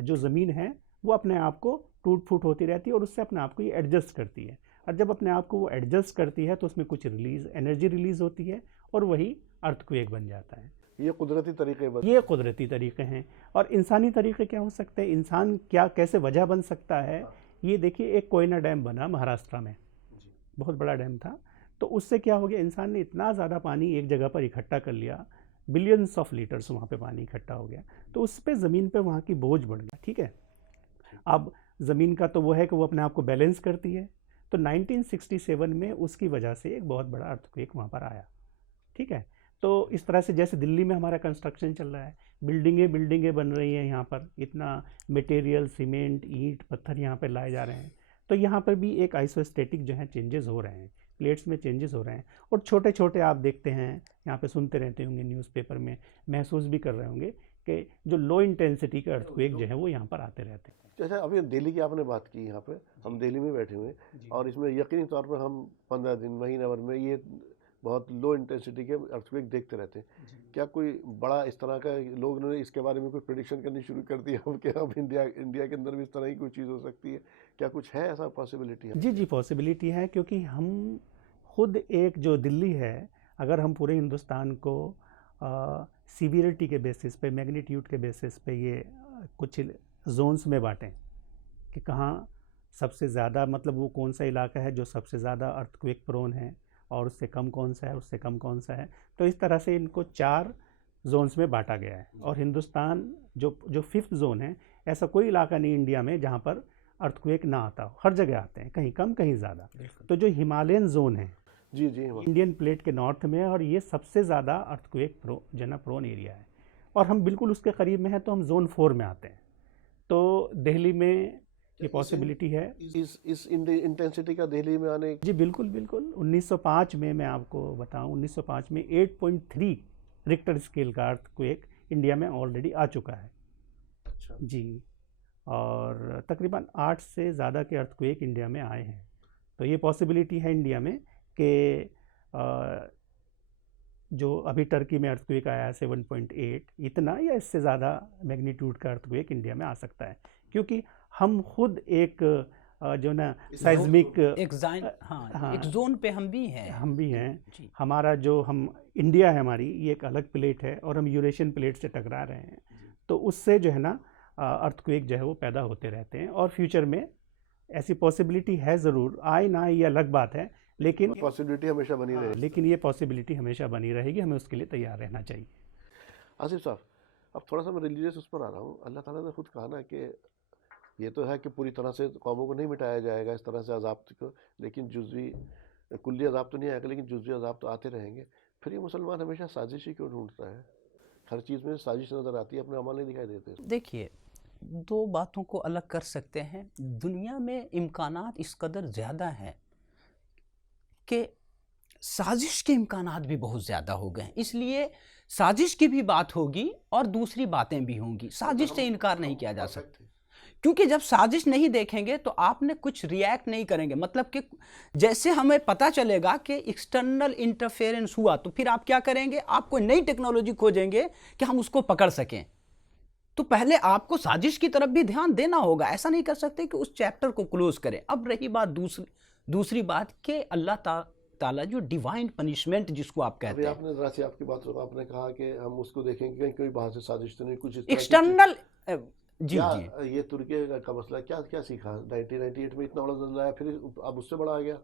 जो ज़मीन है वो अपने आप को टूट फूट होती रहती है और उससे अपने आप को ये एडजस्ट करती है। और जब अपने आप को वो एडजस्ट करती है तो उसमें कुछ एनर्जी रिलीज़ होती है और वही अर्थक्वेक बन जाता है। ये कुदरती तरीके ये कुदरती तरीके हैं। और इंसानी तरीके क्या हो सकते हैं, इंसान क्या कैसे वजह बन सकता है। ये देखिए, एक कोयना डैम बना महाराष्ट्र में, बहुत बड़ा डैम था। तो उससे क्या हो गया, इंसान ने इतना ज़्यादा पानी एक जगह पर इकट्ठा कर लिया, बिलियंस ऑफ लीटर्स वहाँ पे पानी इकट्ठा हो गया, तो उस पर ज़मीन पे वहाँ की बोझ बढ़ गया। ठीक है, अब ज़मीन का तो वो है कि वो अपने आप को बैलेंस करती है। तो 1967 में उसकी वजह से एक बहुत बड़ा अर्थक्वेक वहाँ पर आया। ठीक है, तो इस तरह से जैसे दिल्ली में हमारा कंस्ट्रक्शन चल रहा है, बिल्डिंगें बन रही हैं, यहाँ पर इतना मटेरियल, सीमेंट, ईंट, पत्थर यहाँ पर लाए जा रहे हैं। तो यहाँ पर भी एक आइसोस्टेटिक जो है चेंजेस हो रहे हैं, प्लेट्स में चेंजेस हो रहे हैं। और छोटे छोटे आप देखते हैं, यहाँ पे सुनते रहते होंगे, न्यूज़पेपर में महसूस भी कर रहे होंगे कि जो लो इंटेंसिटी के अर्थक्वेक जो है वो यहाँ पर आते रहते हैं। अच्छा, अभी दिल्ली की आपने बात की, यहाँ पे हम दिल्ली में बैठे हुए हैं और इसमें यकीनी तौर पर हम 15 दिन, महीना भर में ये बहुत लो इंटेंसिटी के अर्थक्वेक देखते रहते हैं। क्या कोई बड़ा इस तरह का लोग ने इसके बारे में कोई प्रेडिक्शन करनी शुरू कर दी है कि अब इंडिया के अंदर भी इस तरह की कोई चीज़ हो सकती है? क्या कुछ है ऐसा पॉसिबिलिटी है? जी पॉसिबिलिटी है, क्योंकि हम खुद एक जो दिल्ली है, अगर हम पूरे हिंदुस्तान को सीवियरिटी के बेसिस पे, मैग्नीट्यूड के बेसिस पे ये कुछ जोन्स में बांटें कि कहाँ सबसे ज़्यादा, मतलब वो कौन सा इलाका है जो सबसे ज़्यादा अर्थक्वेक प्रोन है और उससे कम कौन सा है, उससे कम कौन सा है, तो इस तरह से इनको 4 जोन्स में बांटा गया है। और हिंदुस्तान जो 5th जोन है, ऐसा कोई इलाका नहीं इंडिया में जहाँ पर अर्थक्वेक ना आता हो, हर जगह आते हैं, कहीं कम कहीं ज़्यादा। तो जो हिमालयन जोन है जी इंडियन प्लेट के नॉर्थ में, और ये सबसे ज़्यादा अर्थक्वेक प्रोन एरिया है और हम बिल्कुल उसके करीब में हैं, तो हम जोन 4 में आते हैं। तो दिल्ली में ये पॉसिबिलिटी है इस इंटेंसिटी का दिल्ली में आने? जी बिल्कुल 1905 में, मैं आपको बताऊं, 1905 में 8.3 रिक्टर स्केल का अर्थक्वेक इंडिया में ऑलरेडी आ चुका है। अच्छा। जी, और तकरीबन 8 से ज़्यादा के अर्थक्वेक इंडिया में आए हैं। तो ये पॉसिबिलिटी है इंडिया में कि जो अभी टर्की में अर्थक्वेक आया है 7.8, इतना या इससे ज़्यादा मैग्नीट्यूड का अर्थक्वेक इंडिया में आ सकता है, क्योंकि हम खुद एक जो ना साइज्मिक एक जोन पे हम भी हैं जी। हमारा जो हम इंडिया है, हमारी ये एक अलग प्लेट है और हम यूरेशियन प्लेट से टकरा रहे हैं, तो उससे जो है ना अर्थक्वेक जो है वो पैदा होते रहते हैं, और फ्यूचर में ऐसी पॉसिबिलिटी है, ज़रूर आए ना ये अलग बात है, लेकिन पॉसिबिलिटी हमेशा बनी रहेगी। लेकिन ये पॉसिबिलिटी हमेशा बनी रहेगी, हमें उसके लिए तैयार रहना चाहिए। आसिफ साहब, अब थोड़ा सा मैं रिलीजियस उस पर आ रहा हूँ। अल्लाह ताला ने खुद कहा ना कि ये तो है कि पूरी तरह से कौमों को नहीं मिटाया जाएगा इस तरह से अज़ाब को, लेकिन जुज़वी कुल्ली अज़ाब तो नहीं आएगा, लेकिन जुज़वी अज़ाब तो आते रहेंगे। फिर ये मुसलमान हमेशा साजिश ही क्यों ढूंढता है? हर चीज़ में साजिश नज़र आती है, अपने अमल नहीं दिखाई देते। देखिए, दो बातों को अलग कर सकते हैं। दुनिया में इम्कानात इस कदर ज़्यादा हैं कि साजिश के इम्कानात भी बहुत ज़्यादा हो गए हैं, इसलिए साजिश की भी बात होगी और दूसरी बातें भी होंगी। साजिश से इनकार नहीं किया जा सकता, क्योंकि जब साजिश नहीं देखेंगे तो आपने कुछ रिएक्ट नहीं करेंगे। मतलब कि जैसे हमें पता चलेगा कि एक्सटर्नल इंटरफेरेंस हुआ तो फिर आप क्या करेंगे? आप कोई नई टेक्नोलॉजी खोजेंगे कि हम उसको पकड़ सकें। तो पहले आपको साजिश की तरफ भी ध्यान देना होगा, ऐसा नहीं कर सकते कि उस चैप्टर को क्लोज करें। अब रही बात दूसरी बात कि अल्लाह ताला जो डिवाइन पनिशमेंट जिसको आप कहते हैं, आपने जरा सी आपकी बात आपने कहा कि हम उसको देखेंगे कहीं कोई बाहर से साजिश तो नहीं, कुछ एक्सटर्नल जी जी। ये तुर्की का मसला क्या क्या सीखा 1998 में, इतना बड़ा ज़ल्ज़ला आया, फिर अब उससे बड़ा आ गया।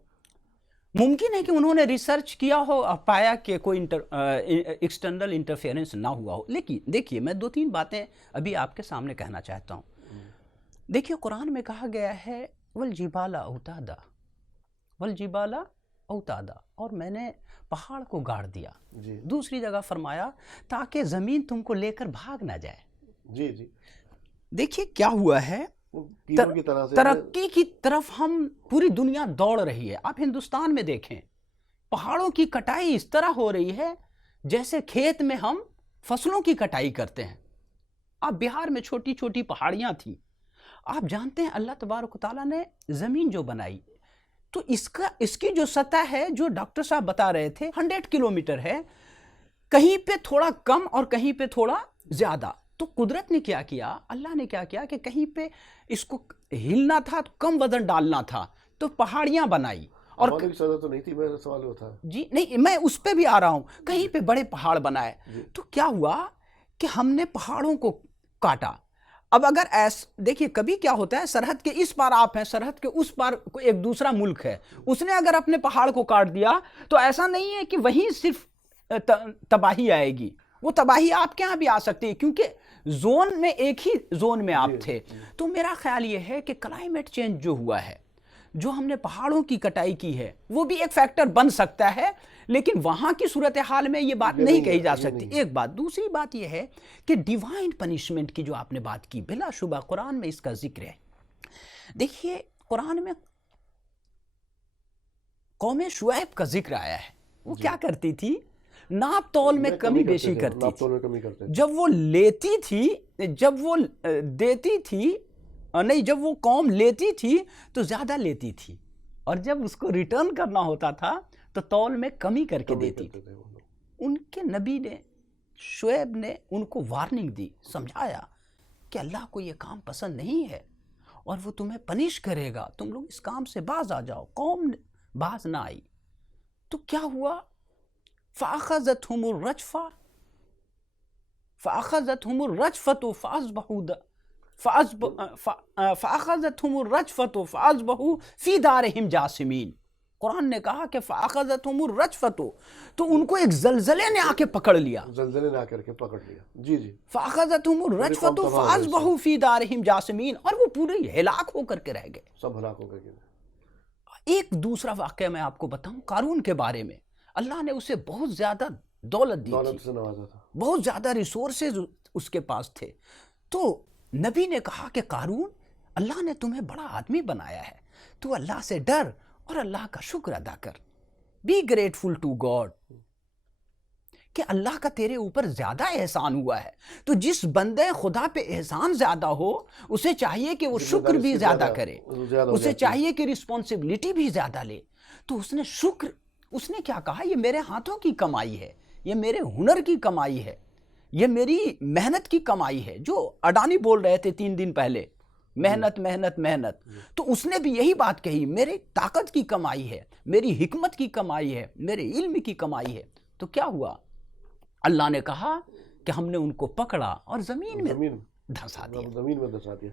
मुमकिन है कि उन्होंने रिसर्च किया हो और पाया कि कोई एक्सटर्नल इंटरफेरेंस ना हुआ हो। लेकिन देखिए, मैं 2-3 बातें अभी आपके सामने कहना चाहता हूँ। देखिए, कुरान में कहा गया है वल जिबाला औतादा, और मैंने पहाड़ को गाड़ दिया। दूसरी जगह फरमाया ताकि ज़मीन तुमको लेकर भाग ना जाए। जी। देखिए क्या हुआ है, तरक्की की तरफ हम पूरी दुनिया दौड़ रही है। आप हिंदुस्तान में देखें, पहाड़ों की कटाई इस तरह हो रही है जैसे खेत में हम फसलों की कटाई करते हैं। आप बिहार में छोटी छोटी पहाड़ियां थी, आप जानते हैं अल्लाह तबारक तआला ने ज़मीन जो बनाई, तो इसकी जो सतह है, जो डॉक्टर साहब बता रहे थे 100 किलोमीटर है, कहीं पे थोड़ा कम और कहीं पे थोड़ा ज़्यादा। तो कुदरत ने क्या किया, अल्लाह ने क्या किया कि कहीं पे इसको हिलना था तो कम वजन डालना था, तो पहाड़ियां बनाई। और तो नहीं थी, मेरा सवाल वो था। जी नहीं, मैं उस पे भी आ रहा हूं। कहीं पे बड़े पहाड़ बनाए, तो क्या हुआ कि हमने पहाड़ों को काटा। अब अगर देखिए, कभी क्या होता है, सरहद के इस पार आप हैं, सरहद के उस पार एक दूसरा मुल्क है, उसने अगर अपने पहाड़ को काट दिया तो ऐसा नहीं है कि वहीं सिर्फ तबाही आएगी, वो तबाही आपके यहाँ भी आ सकती है, क्योंकि जोन में एक ही जोन में आप थे। तो मेरा ख्याल ये है कि क्लाइमेट चेंज जो हुआ है, जो हमने पहाड़ों की कटाई की है, वो भी एक फैक्टर बन सकता है, लेकिन वहां की सूरत हाल में ये बात नहीं कही जा सकती। एक बात। दूसरी बात ये है कि डिवाइन पनिशमेंट की जो आपने बात की, बिलाशुबा कुरान में इसका जिक्र है। देखिए, कुरान में कौम शुएब का जिक्र आया है। वो क्या करती थी? नाप तोल में कमी बेशी करती थी। जब वो लेती थी, जब वो देती थी, नहीं, जब वो कौम लेती थी तो ज्यादा लेती थी, और जब उसको रिटर्न करना होता था तो तौल में कमी करके देती थी। उनके नबी ने, शुएब ने उनको वार्निंग दी, समझाया कि अल्लाह को ये काम पसंद नहीं है और वो तुम्हें पनिश करेगा, तुम लोग इस काम से बाज आ जाओ। कौम बाज ना आई तो क्या हुआ? फ़अख़ज़तहुमुर रजफ़तु फ़ी दारिहिम जासिमीन। कुरान ने कहा कि फ़अख़ज़तहुमुर रजफ़तु, तो उनको एक ज़लज़ले ने आके पकड़ लिया। ज़लज़ले ने आकर के पकड़ लिया। जी। फ़अख़ज़तहुमुर रजफ़तु फ़अस्बहू फ़ी दारिहिम जासिमीन, और वो पूरे हिलाक होकर के रह गए, सब हलाक हो गए। एक दूसरा वाक़या मैं आपको बताऊं, कारून के बारे में। अल्लाह ने उसे बहुत ज्यादा दौलत दी थी, से नवाजा था, बहुत ज्यादा रिसोर्सेज उसके पास थे। तो नबी ने कहा कि कारून, अल्लाह ने तुम्हें बड़ा आदमी बनाया है, तू अल्लाह से डर और अल्लाह का शुक्र अदा कर, बी ग्रेटफुल टू गॉड। कि अल्लाह का तेरे ऊपर ज्यादा एहसान हुआ है। तो जिस बंदे खुदा पे एहसान ज्यादा हो उसे चाहिए कि वो शुक्र भी ज्यादा करे, उसे चाहिए कि रिस्पॉन्सिबिलिटी भी ज्यादा ले। तो उसने शुक्र, उसने क्या कहा, ये मेरे हाथों की कमाई है, ये मेरे हुनर की कमाई है, ये मेरी मेहनत की कमाई है। जो अडानी बोल रहे थे 3 दिन पहले, मेहनत मेहनत मेहनत, तो उसने भी यही बात कही, मेरी ताकत की कमाई है, मेरी हिकमत की कमाई है, मेरे इल्म की कमाई है। तो क्या हुआ, अल्लाह ने कहा कि हमने उनको पकड़ा और जमीन में धंसा दिया।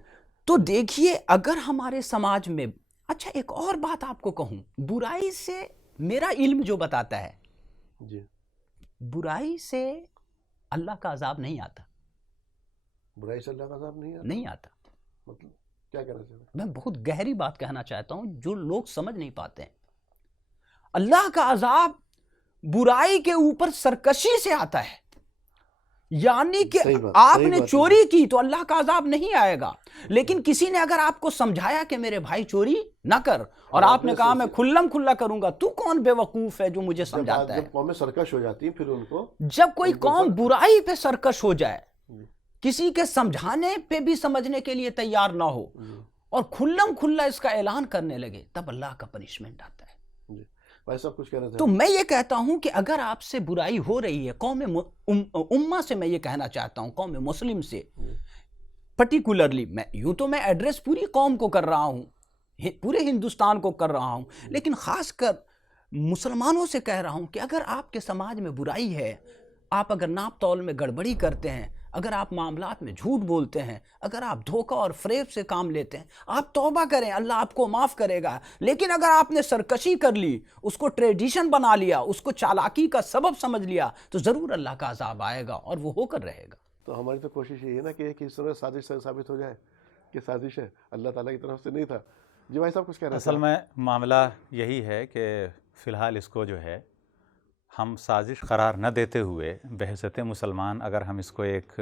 तो देखिए, अगर हमारे समाज में, अच्छा एक और बात आपको कहूं, बुराई से मेरा इल्म जो बताता है जी, बुराई से अल्लाह का अजाब नहीं आता, बुराई से अल्लाह का अज़ाब नहीं आता। मतलब क्या कहना चाहते हैं? मैं बहुत गहरी बात कहना चाहता हूं जो लोग समझ नहीं पाते हैं। अल्लाह का अजाब बुराई के ऊपर सरकशी से आता है, यानी कि आपने चोरी की तो अल्लाह का अजाब नहीं आएगा, लेकिन किसी ने अगर आपको समझाया कि मेरे भाई चोरी ना कर, और आपने कहा मैं खुल्लम खुल्ला करूंगा, तू कौन बेवकूफ है जो मुझे समझाता है। जब कौमें सरकश हो जाती है, फिर उनको, जब कोई कौम बुराई पे सरकश हो जाए, किसी के समझाने पे भी समझने के लिए तैयार ना हो और खुल्लम खुल्ला इसका ऐलान करने लगे, तब अल्लाह का पनिशमेंट आता है। भाई साहब कुछ कहना तो मैं ये कहता हूं कि अगर आपसे बुराई हो रही है, कौम उम्मा से मैं ये कहना चाहता हूं, कौम मुस्लिम से पर्टिकुलरली, मैं यूं तो मैं एड्रेस पूरी कौम को कर रहा हूं, पूरे हिंदुस्तान को कर रहा हूं, लेकिन खासकर मुसलमानों से कह रहा हूं कि अगर आपके समाज में बुराई है, आप अगर नाप तौल में गड़बड़ी करते हैं, अगर आप मामलात में झूठ बोलते हैं, अगर आप धोखा और फरेब से काम लेते हैं, आप तौबा करें, अल्लाह आपको माफ़ करेगा। लेकिन अगर आपने सरकशी कर ली, उसको ट्रेडिशन बना लिया, उसको चालाकी का सबब समझ लिया, तो ज़रूर अल्लाह का अजाब आएगा और वो होकर रहेगा। तो हमारी तो कोशिश यही है ना कि एक हिस्से में साजिश से साबित हो जाए कि साजिश है, अल्लाह ताला की तरफ से नहीं था। जी भाई साहब कुछ कह रहे हैं? असल में मामला यही है कि फ़िलहाल इसको जो है हम साजिश करार न देते हुए, बहसत मुसलमान अगर हम इसको एक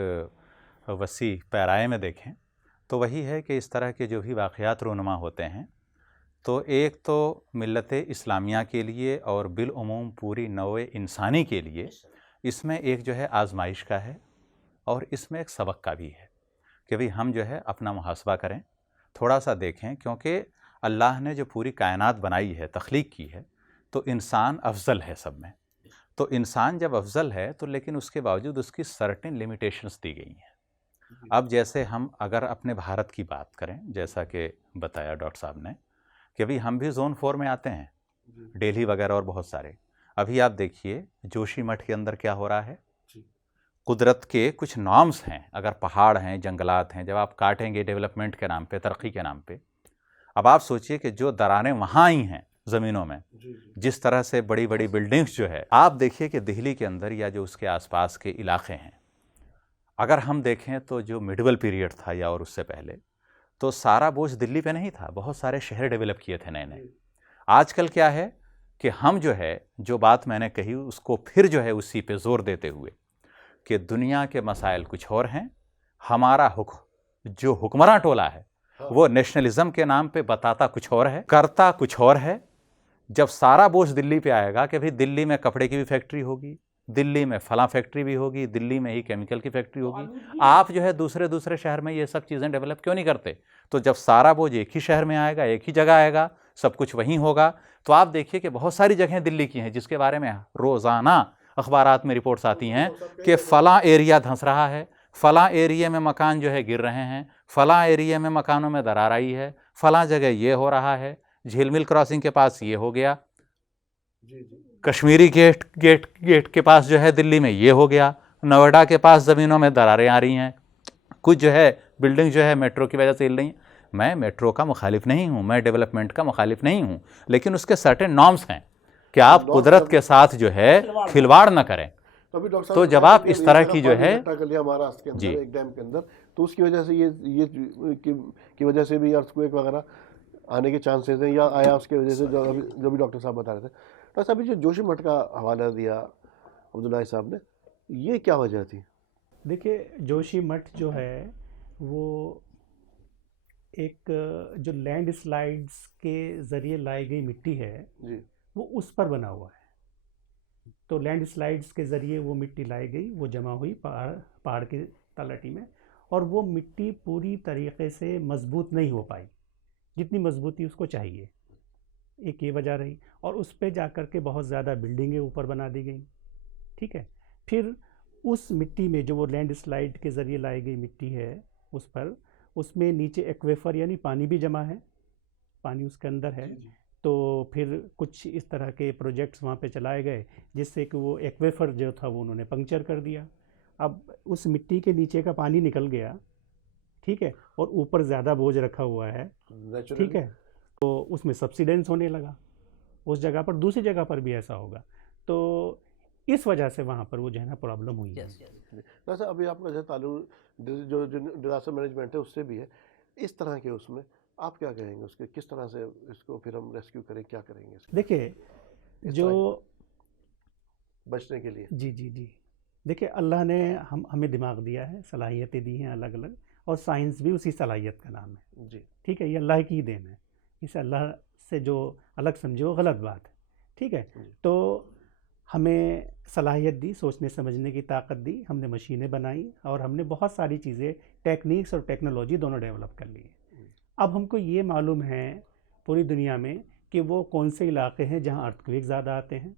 वसी पैराए में देखें तो वही है कि इस तरह के जो भी वाक़यात रूनुमा होते हैं, तो एक तो मिल्लत इस्लामिया के लिए और बिलउमूम पूरी नौ इंसानी के लिए इसमें एक जो है आजमाइश का है और इसमें एक सबक का भी है कि भाई हम जो है अपना मुहासबा करें, थोड़ा सा देखें, क्योंकि अल्लाह ने जो पूरी कायनात बनाई है, तख्लीक की है, तो इंसान अफजल है सब में। तो इंसान जब अफजल है तो लेकिन उसके बावजूद उसकी सर्टेन लिमिटेशंस दी गई हैं। अब जैसे हम अगर अपने भारत की बात करें, जैसा कि बताया डॉक्टर साहब ने कि भाई हम भी जोन 4 में आते हैं, दिल्ली वगैरह और बहुत सारे। अभी आप देखिए जोशीमठ के अंदर क्या हो रहा है, कुदरत के कुछ नॉर्म्स हैं, अगर पहाड़ हैं, जंगलात हैं, जब आप काटेंगे डेवलपमेंट के नाम पे, तरक्की के नाम पे, अब आप सोचिए कि जो दरारें वहाँ आई हैं ज़मीनों में, जिस तरह से बड़ी बड़ी बिल्डिंग्स जो है, आप देखिए कि दिल्ली के अंदर या जो उसके आसपास के इलाके हैं, अगर हम देखें तो जो मिडवल पीरियड था या और उससे पहले, तो सारा बोझ दिल्ली पे नहीं था, बहुत सारे शहर डेवलप किए थे नए नए। आजकल क्या है कि हम जो है, जो बात मैंने कही उसको फिर जो है उसी पे जोर देते हुए कि दुनिया के मसाइल कुछ और हैं, हमारा जो हुक्मरान टोला है वो नेशनलिज्म के नाम पे बताता कुछ और है, करता कुछ और है। जब सारा बोझ दिल्ली पे आएगा कि भाई दिल्ली में कपड़े की भी फैक्ट्री होगी, दिल्ली में फलां फैक्ट्री भी होगी, दिल्ली में ही केमिकल की फैक्ट्री होगी, आप जो है दूसरे शहर में ये सब चीज़ें डेवलप क्यों नहीं करते? तो जब सारा बोझ एक ही शहर में आएगा, एक ही जगह आएगा, सब कुछ वहीं होगा, तो आप देखिए कि बहुत सारी जगहें दिल्ली की हैं जिसके बारे में रोज़ाना अखबारात में रिपोर्ट्स आती हैं कि फ़लाँ एरिया धंस रहा है, फ़लाँ एरिया में मकान जो है गिर रहे हैं, फ़लाँ एरिया में मकानों में दरार आई है, फ़लाँ जगह ये हो रहा है, झीलमिल क्रॉसिंग के पास ये हो गया, कश्मीरी गेट के पास जो है दिल्ली में ये हो गया, नोएडा के पास ज़मीनों में दरारें आ रही हैं, कुछ जो है बिल्डिंग जो है मेट्रो की वजह से हिल रही हैं। मैं मेट्रो का मुखालिफ नहीं हूँ, मैं डेवलपमेंट का मुखालिफ नहीं हूँ, लेकिन उसके सर्टेन नॉर्म्स हैं कि आप कुदरत के साथ जो है खिलवाड़ न करें। तो जब आप इस तरह की जो है महाराष्ट्र के अंदर एक डैम के अंदर, तो उसकी वजह से ये की वजह से भी अर्थक्वेक वगैरह आने के चांसेस हैं या आया, उसके वजह से जो भी डॉक्टर साहब बता रहे थे। डॉक्टर साहब जो जोशीमठ का हवाला दिया अब्दुल्ला साहब ने, ये क्या वजह थी? देखिए, जोशीमठ जो है वो एक जो लैंड स्लाइड्स के ज़रिए लाई गई मिट्टी है जी, वो उस पर बना हुआ है। तो लैंडस्लाइड्स के ज़रिए वो मिट्टी लाई गई, वो जमा हुई पहाड़ की तलहटी में, और वो मिट्टी पूरी तरीके से मजबूत नहीं हो पाई जितनी मजबूती उसको चाहिए। एक ये वजह रही, और उस पे जाकर के बहुत ज़्यादा बिल्डिंगें ऊपर बना दी गई। ठीक है, फिर उस मिट्टी में जो वो लैंडस्लाइड के ज़रिए लाई गई मिट्टी है उस पर, उसमें नीचे एक्वेफर यानी पानी भी जमा है, पानी उसके अंदर है। तो फिर कुछ इस तरह के प्रोजेक्ट्स वहाँ पे चलाए गए जिससे कि वो एक्वेफर जो था वो उन्होंने पंक्चर कर दिया। अब उस मिट्टी के नीचे का पानी निकल गया, ठीक है, और ऊपर ज़्यादा बोझ रखा हुआ है, ठीक है, तो उसमें सब्सिडेंस होने लगा उस जगह पर। दूसरी जगह पर भी ऐसा होगा, तो इस वजह से वहाँ पर वो जो है ना प्रॉब्लम हुई है। वैसे अभी आपका जो ताल्लुक जो डिजास्टर मैनेजमेंट है उससे भी है, इस तरह के उसमें आप क्या कहेंगे, उसके किस तरह से इसको फिर हम रेस्क्यू करें, क्या करेंगे इसके देखिए जो बचने के लिए? जी जी जी, देखिए अल्लाह ने हमें दिमाग दिया है, सलाहियतें दी हैं अलग अलग, और साइंस भी उसी सलाहियत का नाम है जी। ठीक है, ये अल्लाह की ही देन है, इसे अल्लाह से जो अलग समझे वो गलत बात है। ठीक है, तो हमें सलाहियत दी, सोचने समझने की ताकत दी, हमने मशीनें बनाई, और हमने बहुत सारी चीज़ें, टेक्निक्स और टेक्नोलॉजी दोनों डेवलप कर ली है। अब हमको ये मालूम है पूरी दुनिया में कि वो कौन से इलाके हैं जहाँ अर्थक्वेक ज़्यादा आते हैं,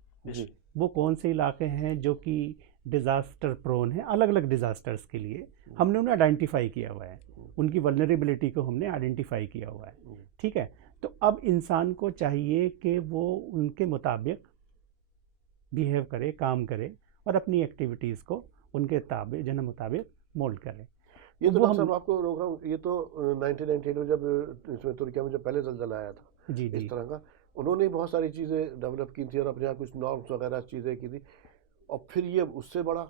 वो कौन से इलाके हैं जो कि डिज़ास्टर प्रोन है, अलग अलग डिज़ास्टर्स के लिए हमने उन्हें आइडेंटिफाई किया हुआ है, उनकी वल्नरेबिलिटी को हमने आइडेंटिफाई किया हुआ है। ठीक है, तो अब इंसान को चाहिए कि वो उनके मुताबिक बिहेव करे, काम करे, और अपनी एक्टिविटीज़ को उनके जन मुताबिक मोल्ड करे। ये तो डॉक्टर साहब आपको रोक रहा हूँ, ये तो 1998 में जब इसमें तुर्की में जब पहले ज़लज़ला आया था जी इस तरह का, उन्होंने बहुत सारी चीज़ें डेवलप की थी और अपने यहाँ कुछ नॉर्म्स वगैरह चीज़ें की थी, और फिर ये उससे बड़ा,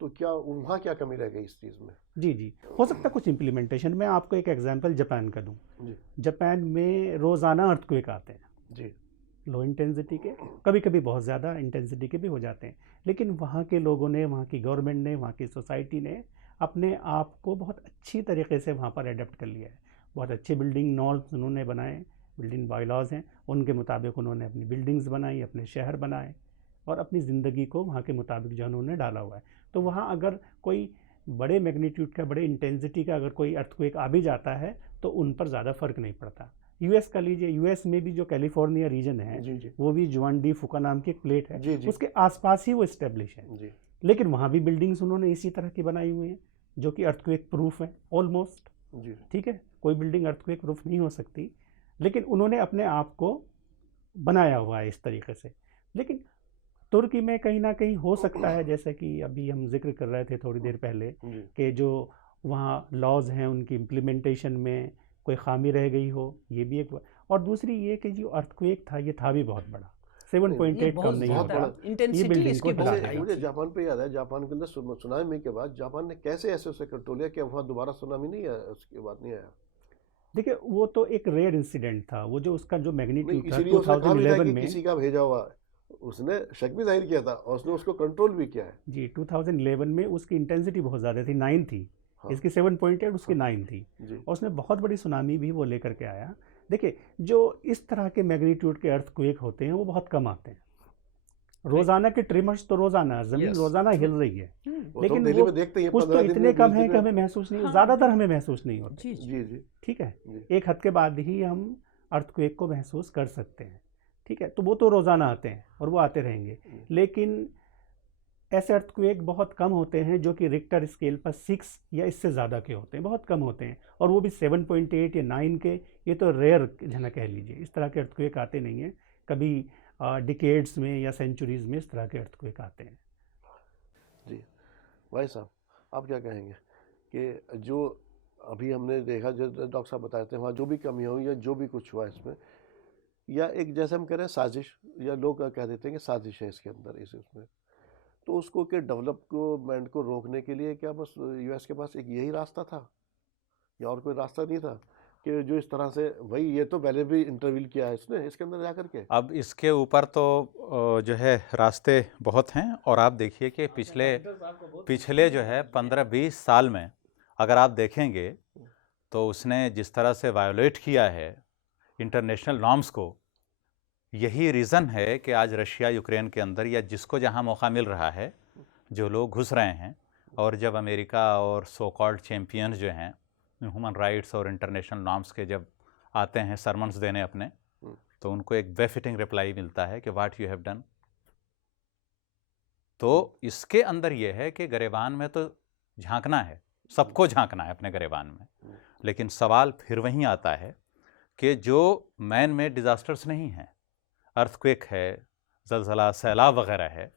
तो क्या वहाँ क्या कमी रह गई इस चीज़ में? जी जी, हो सकता है कुछ इम्प्लीमेंटेशन में। आपको एक एग्जांपल जापान का दूँ। जापान में रोज़ाना अर्थक्वेक आते हैं जी, लो इंटेंसिटी के, कभी कभी बहुत ज़्यादा इंटेंसिटी के भी हो जाते हैं, लेकिन वहाँ के लोगों ने, वहाँ की गवर्नमेंट ने, वहाँ की सोसाइटी ने अपने आप को बहुत अच्छी तरीके से वहाँ पर अडेप्ट कर लिया है। बहुत अच्छे बिल्डिंग नॉर्म्स उन्होंने बनाए, बिल्डिंग बायलॉज हैं, उनके मुताबिक उन्होंने अपनी बिल्डिंग्स बनाई, अपने शहर बनाए, और अपनी ज़िंदगी को वहाँ के मुताबिक जो उन्होंने डाला हुआ है। तो वहाँ अगर कोई बड़े मैग्नीट्यूड का, बड़े इंटेंसिटी का अगर कोई अर्थक्वेक आ भी जाता है तो उन पर ज़्यादा फ़र्क नहीं पड़ता। यूएस का लीजिए, यूएस में भी जो कैलिफोर्निया रीजन है जी, वो भी जुआन डी फुका नाम की एक प्लेट है, जी, उसके आसपास ही वो इस्टेब्लिश है जी, लेकिन वहाँ भी बिल्डिंग्स उन्होंने इसी तरह की बनाई हुई हैं जो कि अर्थक्वेक प्रूफ है ऑलमोस्ट। ठीक है, कोई बिल्डिंग अर्थक्वेक प्रूफ नहीं हो सकती, लेकिन उन्होंने अपने आप को बनाया हुआ है इस तरीके से। लेकिन तुर्की में कहीं ना कहीं हो सकता है, जैसे कि अभी हम जिक्र कर रहे थे थोड़ी देर पहले, कि जो वहाँ लॉज हैं उनकी इम्प्लीमेंटेशन में कोई खामी रह गई हो, ये भी एक। और दूसरी ये कि जो अर्थक्वेक था ये था भी बहुत बड़ा, 7.8 कम नहीं होता, ये बिल्डिंग को ढला देगा। मुझे जापान पे याद है, जापान के अंदर सुनामी के बाद जापान ने कैसे ऐसे उसे कंट्रोल किया कि वहाँ दोबारा सुनामी नहीं आया, उसके बाद नहीं आया? देखिए वो तो एक रेयर इंसिडेंट था, वो जो उसका जो मैग्नीट्यूड था 2011 में किसी का भेजा हुआ, उसने शक भी जाहिर किया था और उसने उसको कंट्रोल भी किया है। जी, 2011 में उसकी इंटेंसिटी बहुत ज़्यादा थी, 9 थी। हाँ। इसकी 7.8, उसकी 9 थी, और उसने बहुत बड़ी सुनामी भी वो लेकर के आया। देखिए जो इस तरह के मैग्नीट्यूड के अर्थक्वेक होते हैं वो बहुत कम आते हैं। रोजाना के ट्रिमर्स तो रोजाना, जमीन रोजाना हिल रही है, लेकिन वो कुछ तो इतने कम है कि हमें महसूस नहीं, ज़्यादातर हमें महसूस नहीं होते। जी, ठीक है, एक हद के बाद ही हम अर्थक्वेक को महसूस कर सकते हैं। ठीक है, तो वो तो रोज़ाना आते हैं और वो आते रहेंगे, लेकिन ऐसे अर्थक्वेक बहुत कम होते हैं जो कि रिक्टर स्केल पर 6 या इससे ज़्यादा के होते हैं, बहुत कम होते हैं, और वो भी 7.8 या 9 के, ये तो रेयर जना कह लीजिए। इस तरह के अर्थक्वेक आते नहीं हैं, कभी डिकेड्स में या सेंचुरीज़ में इस तरह के अर्थक्वेक आते हैं। जी भाई साहब, आप क्या कहेंगे कि जो अभी हमने देखा, जो डॉक्टर साहब बताए थे, वहाँ जो भी कमियाँ हुई या जो भी कुछ हुआ इसमें, या एक जैसे हम कह रहे हैं साजिश, या लोग कह देते हैं कि साजिश है इसके अंदर, उसमें, तो उसको के डेवलपमेंट को रोकने के लिए क्या बस यूएस के पास एक यही रास्ता था या और कोई रास्ता नहीं था कि जो इस तरह से, भाई ये तो पहले भी इंटरव्यू किया है इसने इसके अंदर जाकर के? अब इसके ऊपर तो जो है रास्ते बहुत हैं, और आप देखिए कि पिछले जो है 15-20 साल में अगर आप देखेंगे तो उसने जिस तरह से वायोलेट किया है इंटरनेशनल नॉर्म्स को, यही रीज़न है कि आज रशिया यूक्रेन के अंदर या जिसको जहाँ मौका मिल रहा है जो लोग घुस रहे हैं, और जब अमेरिका और सो कॉल्ड चैम्पियंस जो हैं ह्यूमन राइट्स और इंटरनेशनल नॉर्म्स के जब आते हैं सरमन्स देने अपने, तो उनको एक बेफिटिंग रिप्लाई मिलता है कि व्हाट यू हैव डन। तो इसके अंदर यह है कि गरेबान में तो झांकना है, सबको झांकना है अपने गरेबान में, लेकिन सवाल फिर वहीं आता है कि जो मैन मेड डिज़ास्टर्स नहीं हैं, अर्थक्वेक है, ज़लज़ला, सैलाब वगैरह है,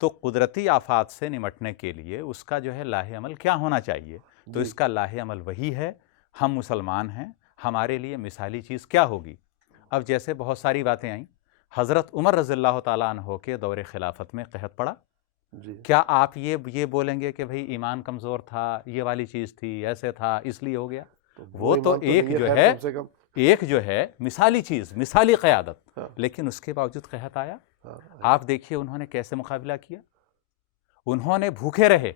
तो कुदरती आफात से निमटने के लिए उसका जो है लाहे अमल क्या होना चाहिए? तो इसका लाहे अमल वही है, हम मुसलमान हैं, हमारे लिए मिसाली चीज़ क्या होगी? अब जैसे बहुत सारी बातें आई, हज़रत उमर रज़ियल्लाहु ताला अन्हो के दौरे खिलाफत में कहत पड़ा, क्या आप ये बोलेंगे कि भाई ईमान कमज़ोर था, ये वाली चीज़ थी, ऐसे था, इसलिए हो गया? वो तो एक जो है, एक जो है मिसाली चीज़, मिसाली क़यादत, लेकिन उसके बावजूद कहत आया। आप देखिए उन्होंने कैसे मुकाबला किया। उन्होंने भूखे रहे,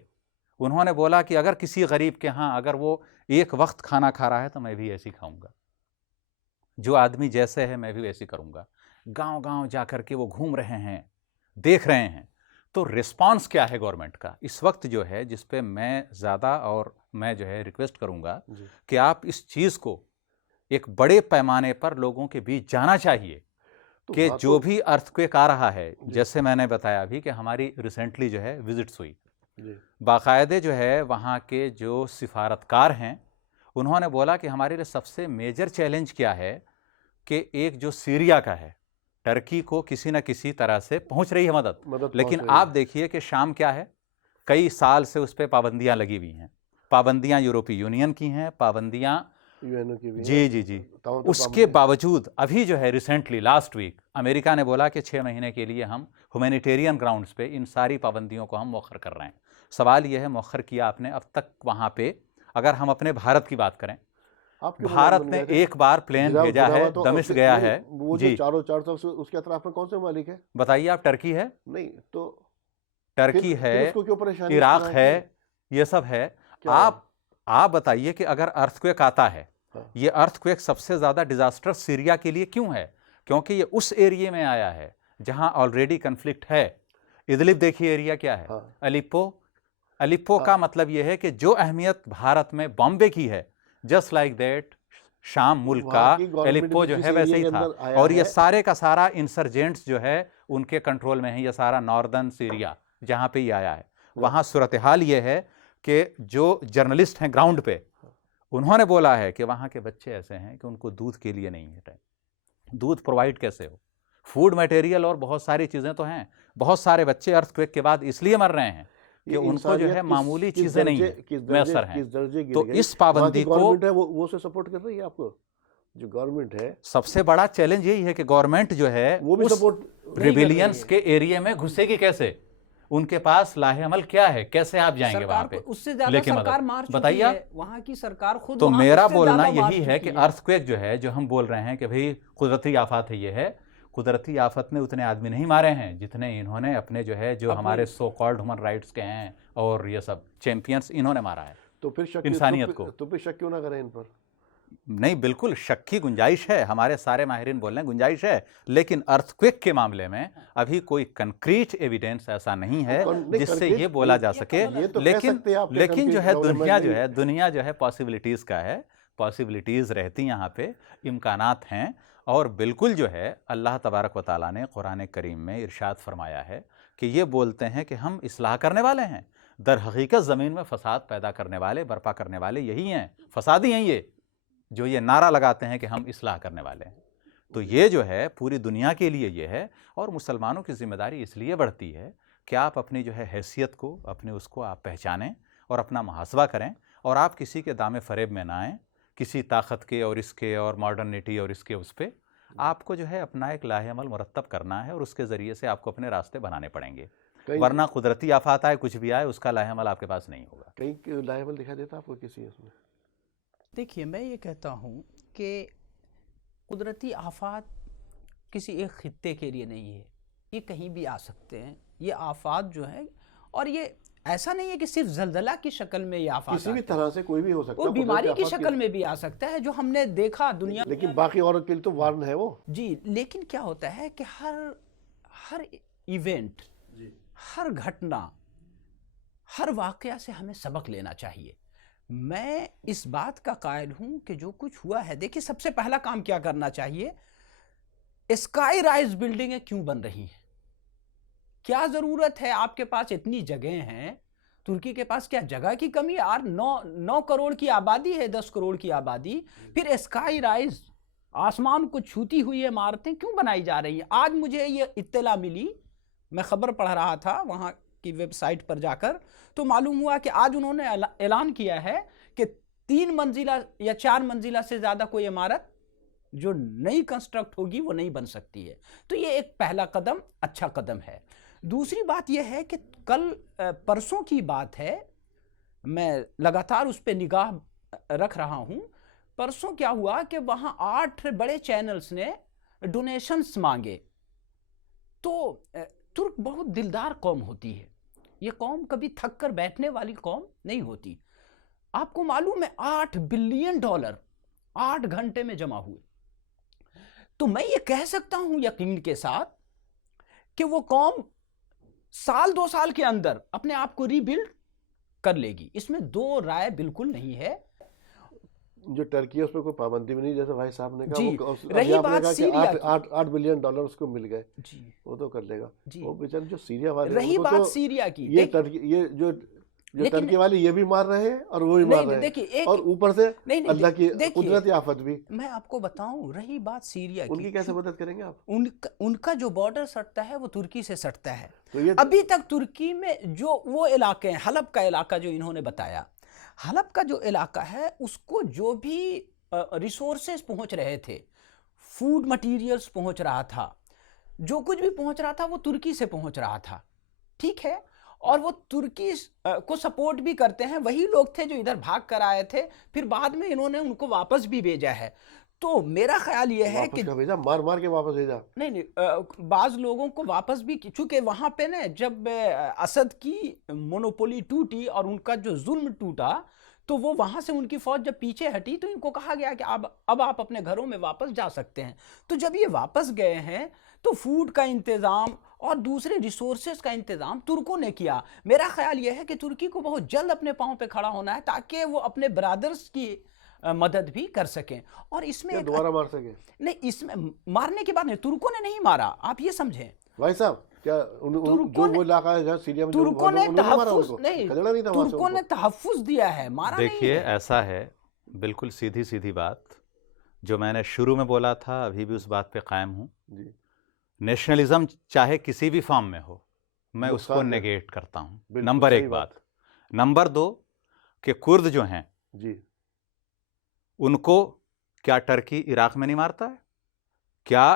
उन्होंने बोला कि अगर किसी गरीब के यहाँ अगर वो एक वक्त खाना खा रहा है तो मैं भी ऐसी खाऊंगा, जो आदमी जैसे है मैं भी वैसी करूंगा। गांव गांव जाकर के वो घूम रहे हैं, देख रहे हैं। तो रिस्पांस क्या है गवर्नमेंट का इस वक्त जो है, जिस पे मैं ज़्यादा और मैं जो है रिक्वेस्ट करूंगा कि आप इस चीज़ को एक बड़े पैमाने पर लोगों के बीच जाना चाहिए कि जो भी अर्थक्वेक आ रहा है, जैसे मैंने बताया अभी कि हमारी रिसेंटली जो है विजिट्स हुई, बाकायदे जो है वहाँ के जो सिफारतकार हैं उन्होंने बोला कि हमारे लिए सबसे मेजर चैलेंज क्या है कि एक जो सीरिया का है, टर्की को किसी न किसी तरह से पहुँच रही है मदद, लेकिन आप देखिए कि शाम क्या है, कई साल से उस पर पाबंदियाँ लगी हुई हैं। पाबंदियाँ यूरोपीय यूनियन की हैं, पाबंदियाँ जी, उसके बावजूद अभी जो है रिसेंटली लास्ट वीक अमेरिका ने बोला कि 6 महीने के लिए हम ह्यूमैनिटेरियन ग्राउंड्स पे इन सारी पाबंदियों को हम मौखर कर रहे हैं। सवाल यह है, मौखर किया आपने अब तक वहाँ पे, अगर हम अपने भारत की बात करें, भारत ने एक बार प्लेन भेजा है, दमिश्क गया है। वो जो चारों उसके अतराफ में कौन से ममालिक है बताइए आप? टर्की है, नहीं तो टर्की है, इराक है, ये सब है। आप बताइए कि अगर अर्थक्वेक आता है, ये अर्थक्वेक सबसे ज्यादा डिजास्टर सीरिया के लिए क्यों है? क्योंकि ये उस एरिया में आया है जहां ऑलरेडी कन्फ्लिक्ट है। इदलिब देखिए एरिया क्या है, अलिप्पो का मतलब यह है कि जो अहमियत भारत में बॉम्बे की है, जस्ट लाइक दैट शाम मुल्क का अलिप्पो जो है वैसे ही था। और ये सारे का सारा इंसर्जेंट्स जो है उनके कंट्रोल में है, ये सारा नॉर्दर्न सीरिया जहां पे ये आया है। वहां सूरत हाल ये है कि जो जर्नलिस्ट हैं ग्राउंड पे, उन्होंने बोला है कि वहाँ के बच्चे ऐसे हैं कि उनको दूध के लिए नहीं है टाइम, दूध प्रोवाइड कैसे हो, फूड मटेरियल और बहुत सारी चीज़ें तो हैं। बहुत सारे बच्चे अर्थक्वेक के बाद इसलिए मर रहे हैं कि उनको जो है मामूली चीज़ें नहीं मैसर हैं। तो इस पाबंदी को वो से सपोर्ट कर रही है आपको, जो गवर्नमेंट है। सबसे बड़ा चैलेंज यही है कि गवर्नमेंट जो है वो भी सपोर्ट रिबिलियंस के एरिया में घुसेगी कैसे, उनके पास लाहे अमल क्या है, कैसे आप जाएंगे वहां पे? उससे ज्यादा सरकार मार चुकी बताइए है, वहां की सरकार खुद। तो मेरा बोलना यही है कि अर्थक्वेक जो है, जो हम बोल रहे हैं कि भाई कुदरती आफत है, ये है कुदरती आफत ने उतने आदमी नहीं मारे हैं जितने इन्होंने अपने जो है जो हमारे सो कॉल्ड ह्यूमन राइट्स के हैं और ये सब चैंपियंस इन्होंने मारा है। तो फिर इंसानियत को तो फिर शक क्यों ना करें इन पर? नहीं, बिल्कुल शक की गुंजाइश है, हमारे सारे माहिरीन बोल रहे हैं गुंजाइश है, लेकिन अर्थक्वेक के मामले में अभी कोई कंक्रीट एविडेंस ऐसा नहीं है जिससे ये बोला जा सके। लेकिन जो है दुनिया जो है पॉसिबिलिटीज़ का है, पॉसिबिलिटीज़ रहती यहाँ पे, इम्कानात हैं। और बिल्कुल जो है अल्लाह तबारक व तआला ने कुरान करीम में इरशाद फरमाया है कि ये बोलते हैं कि हम इस्लाह करने वाले हैं। दर हकीकत ज़मीन में फसाद पैदा करने वाले, बर्पा करने वाले यही हैं, फसादी हैं ये, जो ये नारा लगाते हैं कि हम इस्लाह करने वाले हैं। तो ये जो है पूरी दुनिया के लिए ये है, और मुसलमानों की जिम्मेदारी इसलिए बढ़ती है कि आप अपनी जो है हैसियत को, अपने उसको आप पहचानें और अपना मुहासबा करें, और आप किसी के दामे फरेब में ना आएँ, किसी ताकत के और इसके और मॉडर्निटी और इसके उस पर। आपको जो है अपना एक लाहे अमल मुरत्तब करना है और उसके ज़रिए से आपको अपने रास्ते बनाने पड़ेंगे, वरना कुदरती आफत आए, कुछ भी आए, उसका लाहे अमल आपके पास नहीं होगा। कहीं लाहे अमल दिखाई देता आपको किसी इसमें? देखिए, मैं ये कहता हूँ कि कुदरती आफात किसी एक खित्ते के लिए नहीं है, ये कहीं भी आ सकते हैं। ये आफात जो है, और ये ऐसा नहीं है कि सिर्फ जलजला की शक्ल में ये आफत किसी भी तरह से कोई भी हो सकता वो है, बीमारी कुदरती की आफत शक्ल में भी आ सकता है, जो हमने देखा दुनिया लेकिन बाकी औरों के लिए तो वार्न है वो। जी। लेकिन क्या होता है कि हर इवेंट, हर घटना, हर वाकया से हमें सबक लेना चाहिए। मैं इस बात का कायल हूं कि जो कुछ हुआ है, देखिए सबसे पहला काम क्या करना चाहिए, स्काई राइज बिल्डिंगें क्यों बन रही हैं? क्या जरूरत है? आपके पास इतनी जगह हैं, तुर्की के पास क्या जगह की कमी है? यार 9 करोड़ की आबादी है, 10 करोड़ की आबादी, फिर स्काई राइज आसमान को छूती हुई इमारतें क्यों बनाई जा रही हैं? आज मुझे ये इत्तला मिली, मैं खबर पढ़ रहा था वहां की वेबसाइट पर जाकर, तो मालूम हुआ कि आज उन्होंने ऐलान किया है कि 3 मंजिला या 4 मंजिला से ज्यादा कोई इमारत जो नई कंस्ट्रक्ट होगी वो नहीं बन सकती है। तो ये एक पहला कदम, अच्छा कदम है। दूसरी बात यह है कि कल परसों की बात है, मैं लगातार उस पर निगाह रख रहा हूं। परसों क्या हुआ कि वहां 8 बड़े चैनल्स ने डोनेशंस मांगे। तो तुर्क बहुत दिलदार कौम होती है, ये कौम कभी थक कर बैठने वाली कौम नहीं होती। आपको मालूम है $8 बिलियन 8 घंटे में जमा हुए। तो मैं ये कह सकता हूं यकीन के साथ कि वो कौम साल 2 साल के अंदर अपने आप को रीबिल्ड कर लेगी, इसमें दो राय बिल्कुल नहीं है। जो टर्की है उस पर कोई पाबंदी भी नहीं, जैसे भाई साहब ने कहा। जी, वो रही अभी आपने बात कहा कि सीरिया की। 8 बिलियन डॉलर उसको मिल गए, जी वो तो कर लेगा। जी, वो बेचारे जो सीरिया वाले हैं, रही उनको बात तो सीरिया की, ये टर्की, ये जो लेकिन टर्की वाले ये भी मार रहे हैं और वो भी मार नहीं रहे हैं, देखिए, एक और ऊपर से नहीं अल्लाह की देखिए, कुदरती आफत भी। मैं आपको बताऊं, रही बात सीरिया की, उनकी कैसे मदद करेंगे आप? उनका जो बॉर्डर सटता है वो तुर्की से सटता है। तो ये अभी तक तुर्की में जो वो इलाके हैं, हलब का इलाका जो इन्होंने बताया, हलब का जो इलाका है उसको जो भी रिसोर्सेज पहुंच रहे थे, फूड मटेरियल्स पहुंच रहा था, जो कुछ भी पहुंच रहा था वो तुर्की से पहुंच रहा था, ठीक है। और वो तुर्की को सपोर्ट भी करते हैं, वही लोग थे जो इधर भाग कर आए थे, फिर बाद में इन्होंने उनको वापस भी भेजा है। तो मेरा ख्याल ये है कि भेजा, मार मार के वापस भेजा नहीं, बाज लोगों को वापस भी, चूंकि वहां पे ना जब असद की मोनोपोली टूटी और उनका जो जुल्म टूटा, तो वो वहां से उनकी फौज जब पीछे हटी तो इनको कहा गया कि अब आप अपने घरों में वापस जा सकते हैं। तो जब ये वापस गए हैं तो फूड का इंतजाम और दूसरे रिसोर्सेज का इंतजाम तुर्कों ने किया। मेरा ख्याल यह है कि तुर्की को बहुत जल्द अपने पांव पे खड़ा होना है ताकि वो अपने ब्रदर्स की मदद भी कर सकें। और इसमें दोबारा मार सके नहीं, इसमें मारने के बाद नहीं, तुर्कों ने नहीं मारा, आप ये समझें। भाई साहब, क्या जो वो इलाका है जहाँ सीरिया में तुर्कों ने तहफ्फुज़ नहीं था, तुर्कों ने तहफ्फुज़ दिया है, मारा नहीं है। देखिए ऐसा है, बिल्कुल सीधी सीधी बात जो मैंने शुरू में बोला था, अभी भी उस बात पे कायम हूँ। नेशनलिज्म चाहे किसी भी फॉर्म में हो, मैं उसको नेगेट करता हूँ, नंबर 1 बात। नंबर 2 कि कुर्द जो हैं जी, उनको क्या टर्की इराक में नहीं मारता है? क्या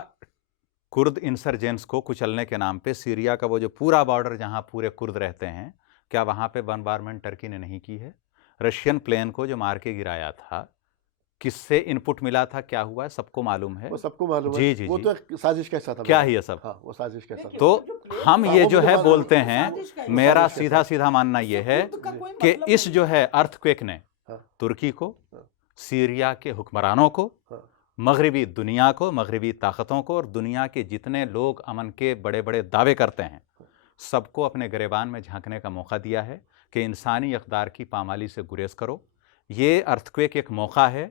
कुर्द इंसर्जेंट्स को कुचलने के नाम पे सीरिया का वो जो पूरा बॉर्डर जहां पूरे कुर्द रहते हैं, क्या वहां पे बमबारमेंट टर्की ने नहीं की है? रशियन प्लेन को जो मार के गिराया था, किससे इनपुट मिला था, क्या हुआ है, सबको मालूम है। वो सबको मालूम जी है। जी वो जी, तो एक साजिश कैसा था, क्या ही है सब। हाँ, वो साजिश कैसा था। तो हम ये जो है बोलते हैं, मेरा सीधा सीधा मानना ये है कि इस जो है अर्थक्वेक ने तुर्की को, सीरिया के हुक्मरानों को, मगरबी दुनिया को, मगरबी ताकतों को और दुनिया के जितने लोग अमन के बड़े बड़े दावे करते हैं, सबको अपने गिरेबान में झांकने का मौका दिया है कि इंसानी इक़दार की पामाली से गुरेज करो। ये अर्थक्वेक एक मौका है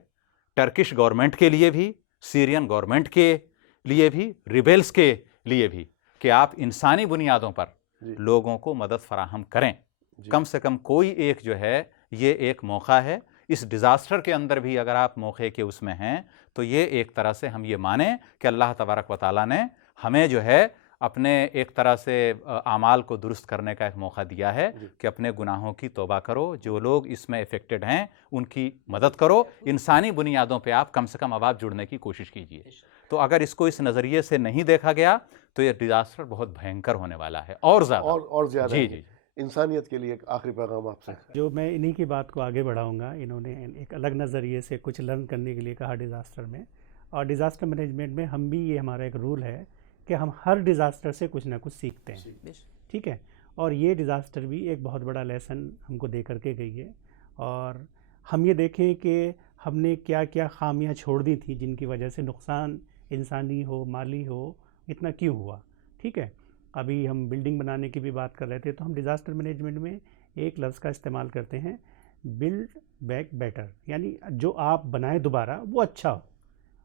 टर्किश गवर्नमेंट के लिए भी, सीरियन गवर्नमेंट के लिए भी, रिबेल्स के लिए भी, कि आप इंसानी बुनियादों पर लोगों को मदद फराहम करें। कम से कम कोई एक जो है, ये एक मौका है। इस डिज़ास्टर के अंदर भी अगर आप मौके के उसमें हैं, तो ये एक तरह से हम ये माने कि अल्लाह तबारक व तआला ने हमें जो है अपने एक तरह से आमाल को दुरुस्त करने का एक मौका दिया है कि अपने गुनाहों की तौबा करो, जो लोग इसमें इफ़ेक्टेड हैं उनकी मदद करो, इंसानी बुनियादों पे आप कम से कम अब आप जुड़ने की कोशिश कीजिए। तो अगर इसको इस नज़रिए से नहीं देखा गया तो ये डिज़ास्टर बहुत भयंकर होने वाला है और ज़्यादा। जी जी, इंसानियत के लिए एक आखिरी पैगाम आपसे। जो मैं इन्हीं की बात को आगे बढ़ाऊंगा, इन्होंने एक अलग नज़रिए से कुछ लर्न करने के लिए कहा डिज़ास्टर में, और डिज़ास्टर मैनेजमेंट में हम भी, ये हमारा एक रूल है कि हम हर डिज़ास्टर से कुछ ना कुछ सीखते हैं, ठीक है। और ये डिज़ास्टर भी एक बहुत बड़ा लेसन हमको दे करके गई है। और हम ये देखें कि हमने क्या क्या खामियां छोड़ दी थी जिनकी वजह से नुकसान इंसानी हो माली हो इतना क्यों हुआ। ठीक है, अभी हम बिल्डिंग बनाने की भी बात कर रहे थे, तो हम डिज़ास्टर मैनेजमेंट में एक लफ्ज़ का इस्तेमाल करते हैं, बिल्ड बैक बेटर, यानी जो आप बनाए दोबारा वो अच्छा हो।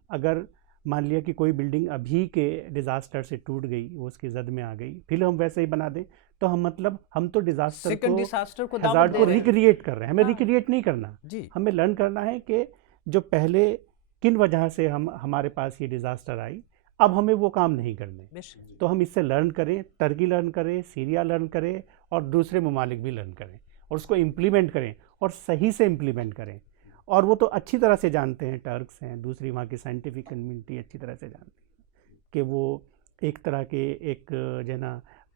अगर मान लिया कि कोई बिल्डिंग अभी के डिज़ास्टर से टूट गई, वो उसकी जद में आ गई, फिर हम वैसे ही बना दें, तो हम मतलब हम तो डिज़ास्टर सेकंड को डिसास्टर को दावत हज़ार्ड दे को रहे हैं। रिक्रिएट कर रहे हैं। हमें हाँ। रिक्रिएट नहीं करना, जी हमें लर्न करना है कि जो पहले किन वजह से हमारे पास ये डिज़ास्टर आई, अब हमें वो काम नहीं करने। बेशक। तो हम इससे लर्न करें, टर्की लर्न करें, सीरिया लर्न करें और दूसरे ममालिक भी लर्न करें और उसको इम्प्लीमेंट करें और सही से इम्प्लीमेंट करें। और वो तो अच्छी तरह से जानते हैं, टर्क्स हैं, दूसरी वहाँ की साइंटिफिक कम्युनिटी अच्छी तरह से जानती है कि वो एक तरह के एक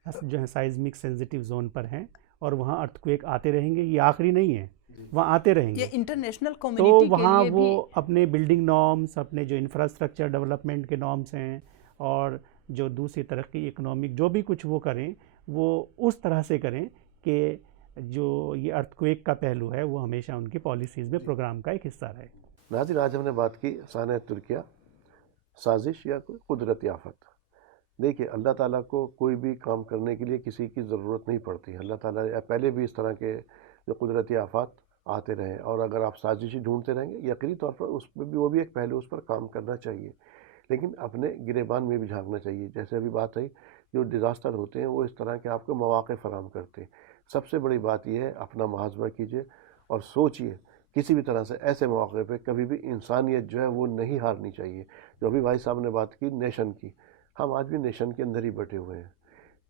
जो है साइज्मिक सेंसिटिव जोन पर हैं और वहाँ अर्थक्वेक आते रहेंगे, ये आखिरी नहीं है, वहाँ आते ये रहेंगे। इंटरनेशनल तो कम्युनिटी के वहाँ लिए वो भी अपने बिल्डिंग नॉर्म्स, अपने जो इंफ्रास्ट्रक्चर डेवलपमेंट के नॉर्म्स हैं और जो दूसरी तरक्की इकोनॉमिक जो भी कुछ वो करें, वो उस तरह से करें कि जो ये अर्थक्वेक का पहलू है वो हमेशा उनकी पॉलिसीज़ में प्रोग्राम का एक हिस्सा रहे। नाज़रीन, आज हमने बात की साने तुर्किया, साजिश या कोई कुदरती आफत। देखिए, अल्लाह ताला को कोई भी काम करने के लिए किसी की ज़रूरत नहीं पड़ती। अल्लाह ताला पहले भी इस तरह के जो कुदरती आफत आते रहे, और अगर आप साजिश ढूंढते रहेंगे, यकीनी तौर पर उसमें भी वो भी एक पहलू, उस पर काम करना चाहिए, लेकिन अपने गिरेबान में भी झांकना चाहिए। जैसे अभी बात आई, जो डिज़ास्टर होते हैं वो इस तरह के आपको मौक़े फराहम करते हैं। सबसे बड़ी बात यह है, अपना मुहासबा कीजिए और सोचिए, किसी भी तरह से ऐसे मौके पे कभी भी इंसानियत जो है वो नहीं हारनी चाहिए। जो अभी भाई साहब ने बात की नेशन की, हम आज भी नेशन के अंदर ही बैठे हुए हैं,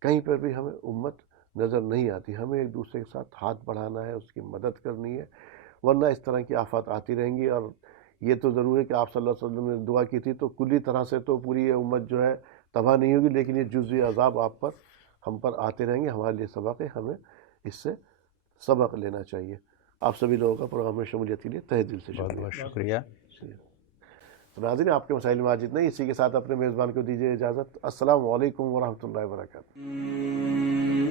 कहीं पर भी हमें उम्मत नज़र नहीं आती। हमें एक दूसरे के साथ हाथ बढ़ाना है, उसकी मदद करनी है, वरना इस तरह की आफत आती रहेंगी। और ये तो ज़रूर है कि आप सल्लल्लाहु अलैहि वसल्लम ने दुआ की थी, तो कुल्ली तरह से तो पूरी ये उम्मत जो है तबाह नहीं होगी, लेकिन ये जुज़वी अज़ाब हम पर आते रहेंगे। हमारे लिए सबक है, हमें इससे सबक लेना चाहिए। आप सभी लोगों का प्रोग्राम में शमूलियत के लिए तहे दिल से बहुत बहुत शुक्रिया। शुक्रिया। तो नाज़रीन, आपके मसाइल में आज इतना ही। इसी के साथ अपने मेज़बान को दीजिए इजाज़त। अस्सलामु अलैकुम वरहमतुल्लाहि वबरकातुहू।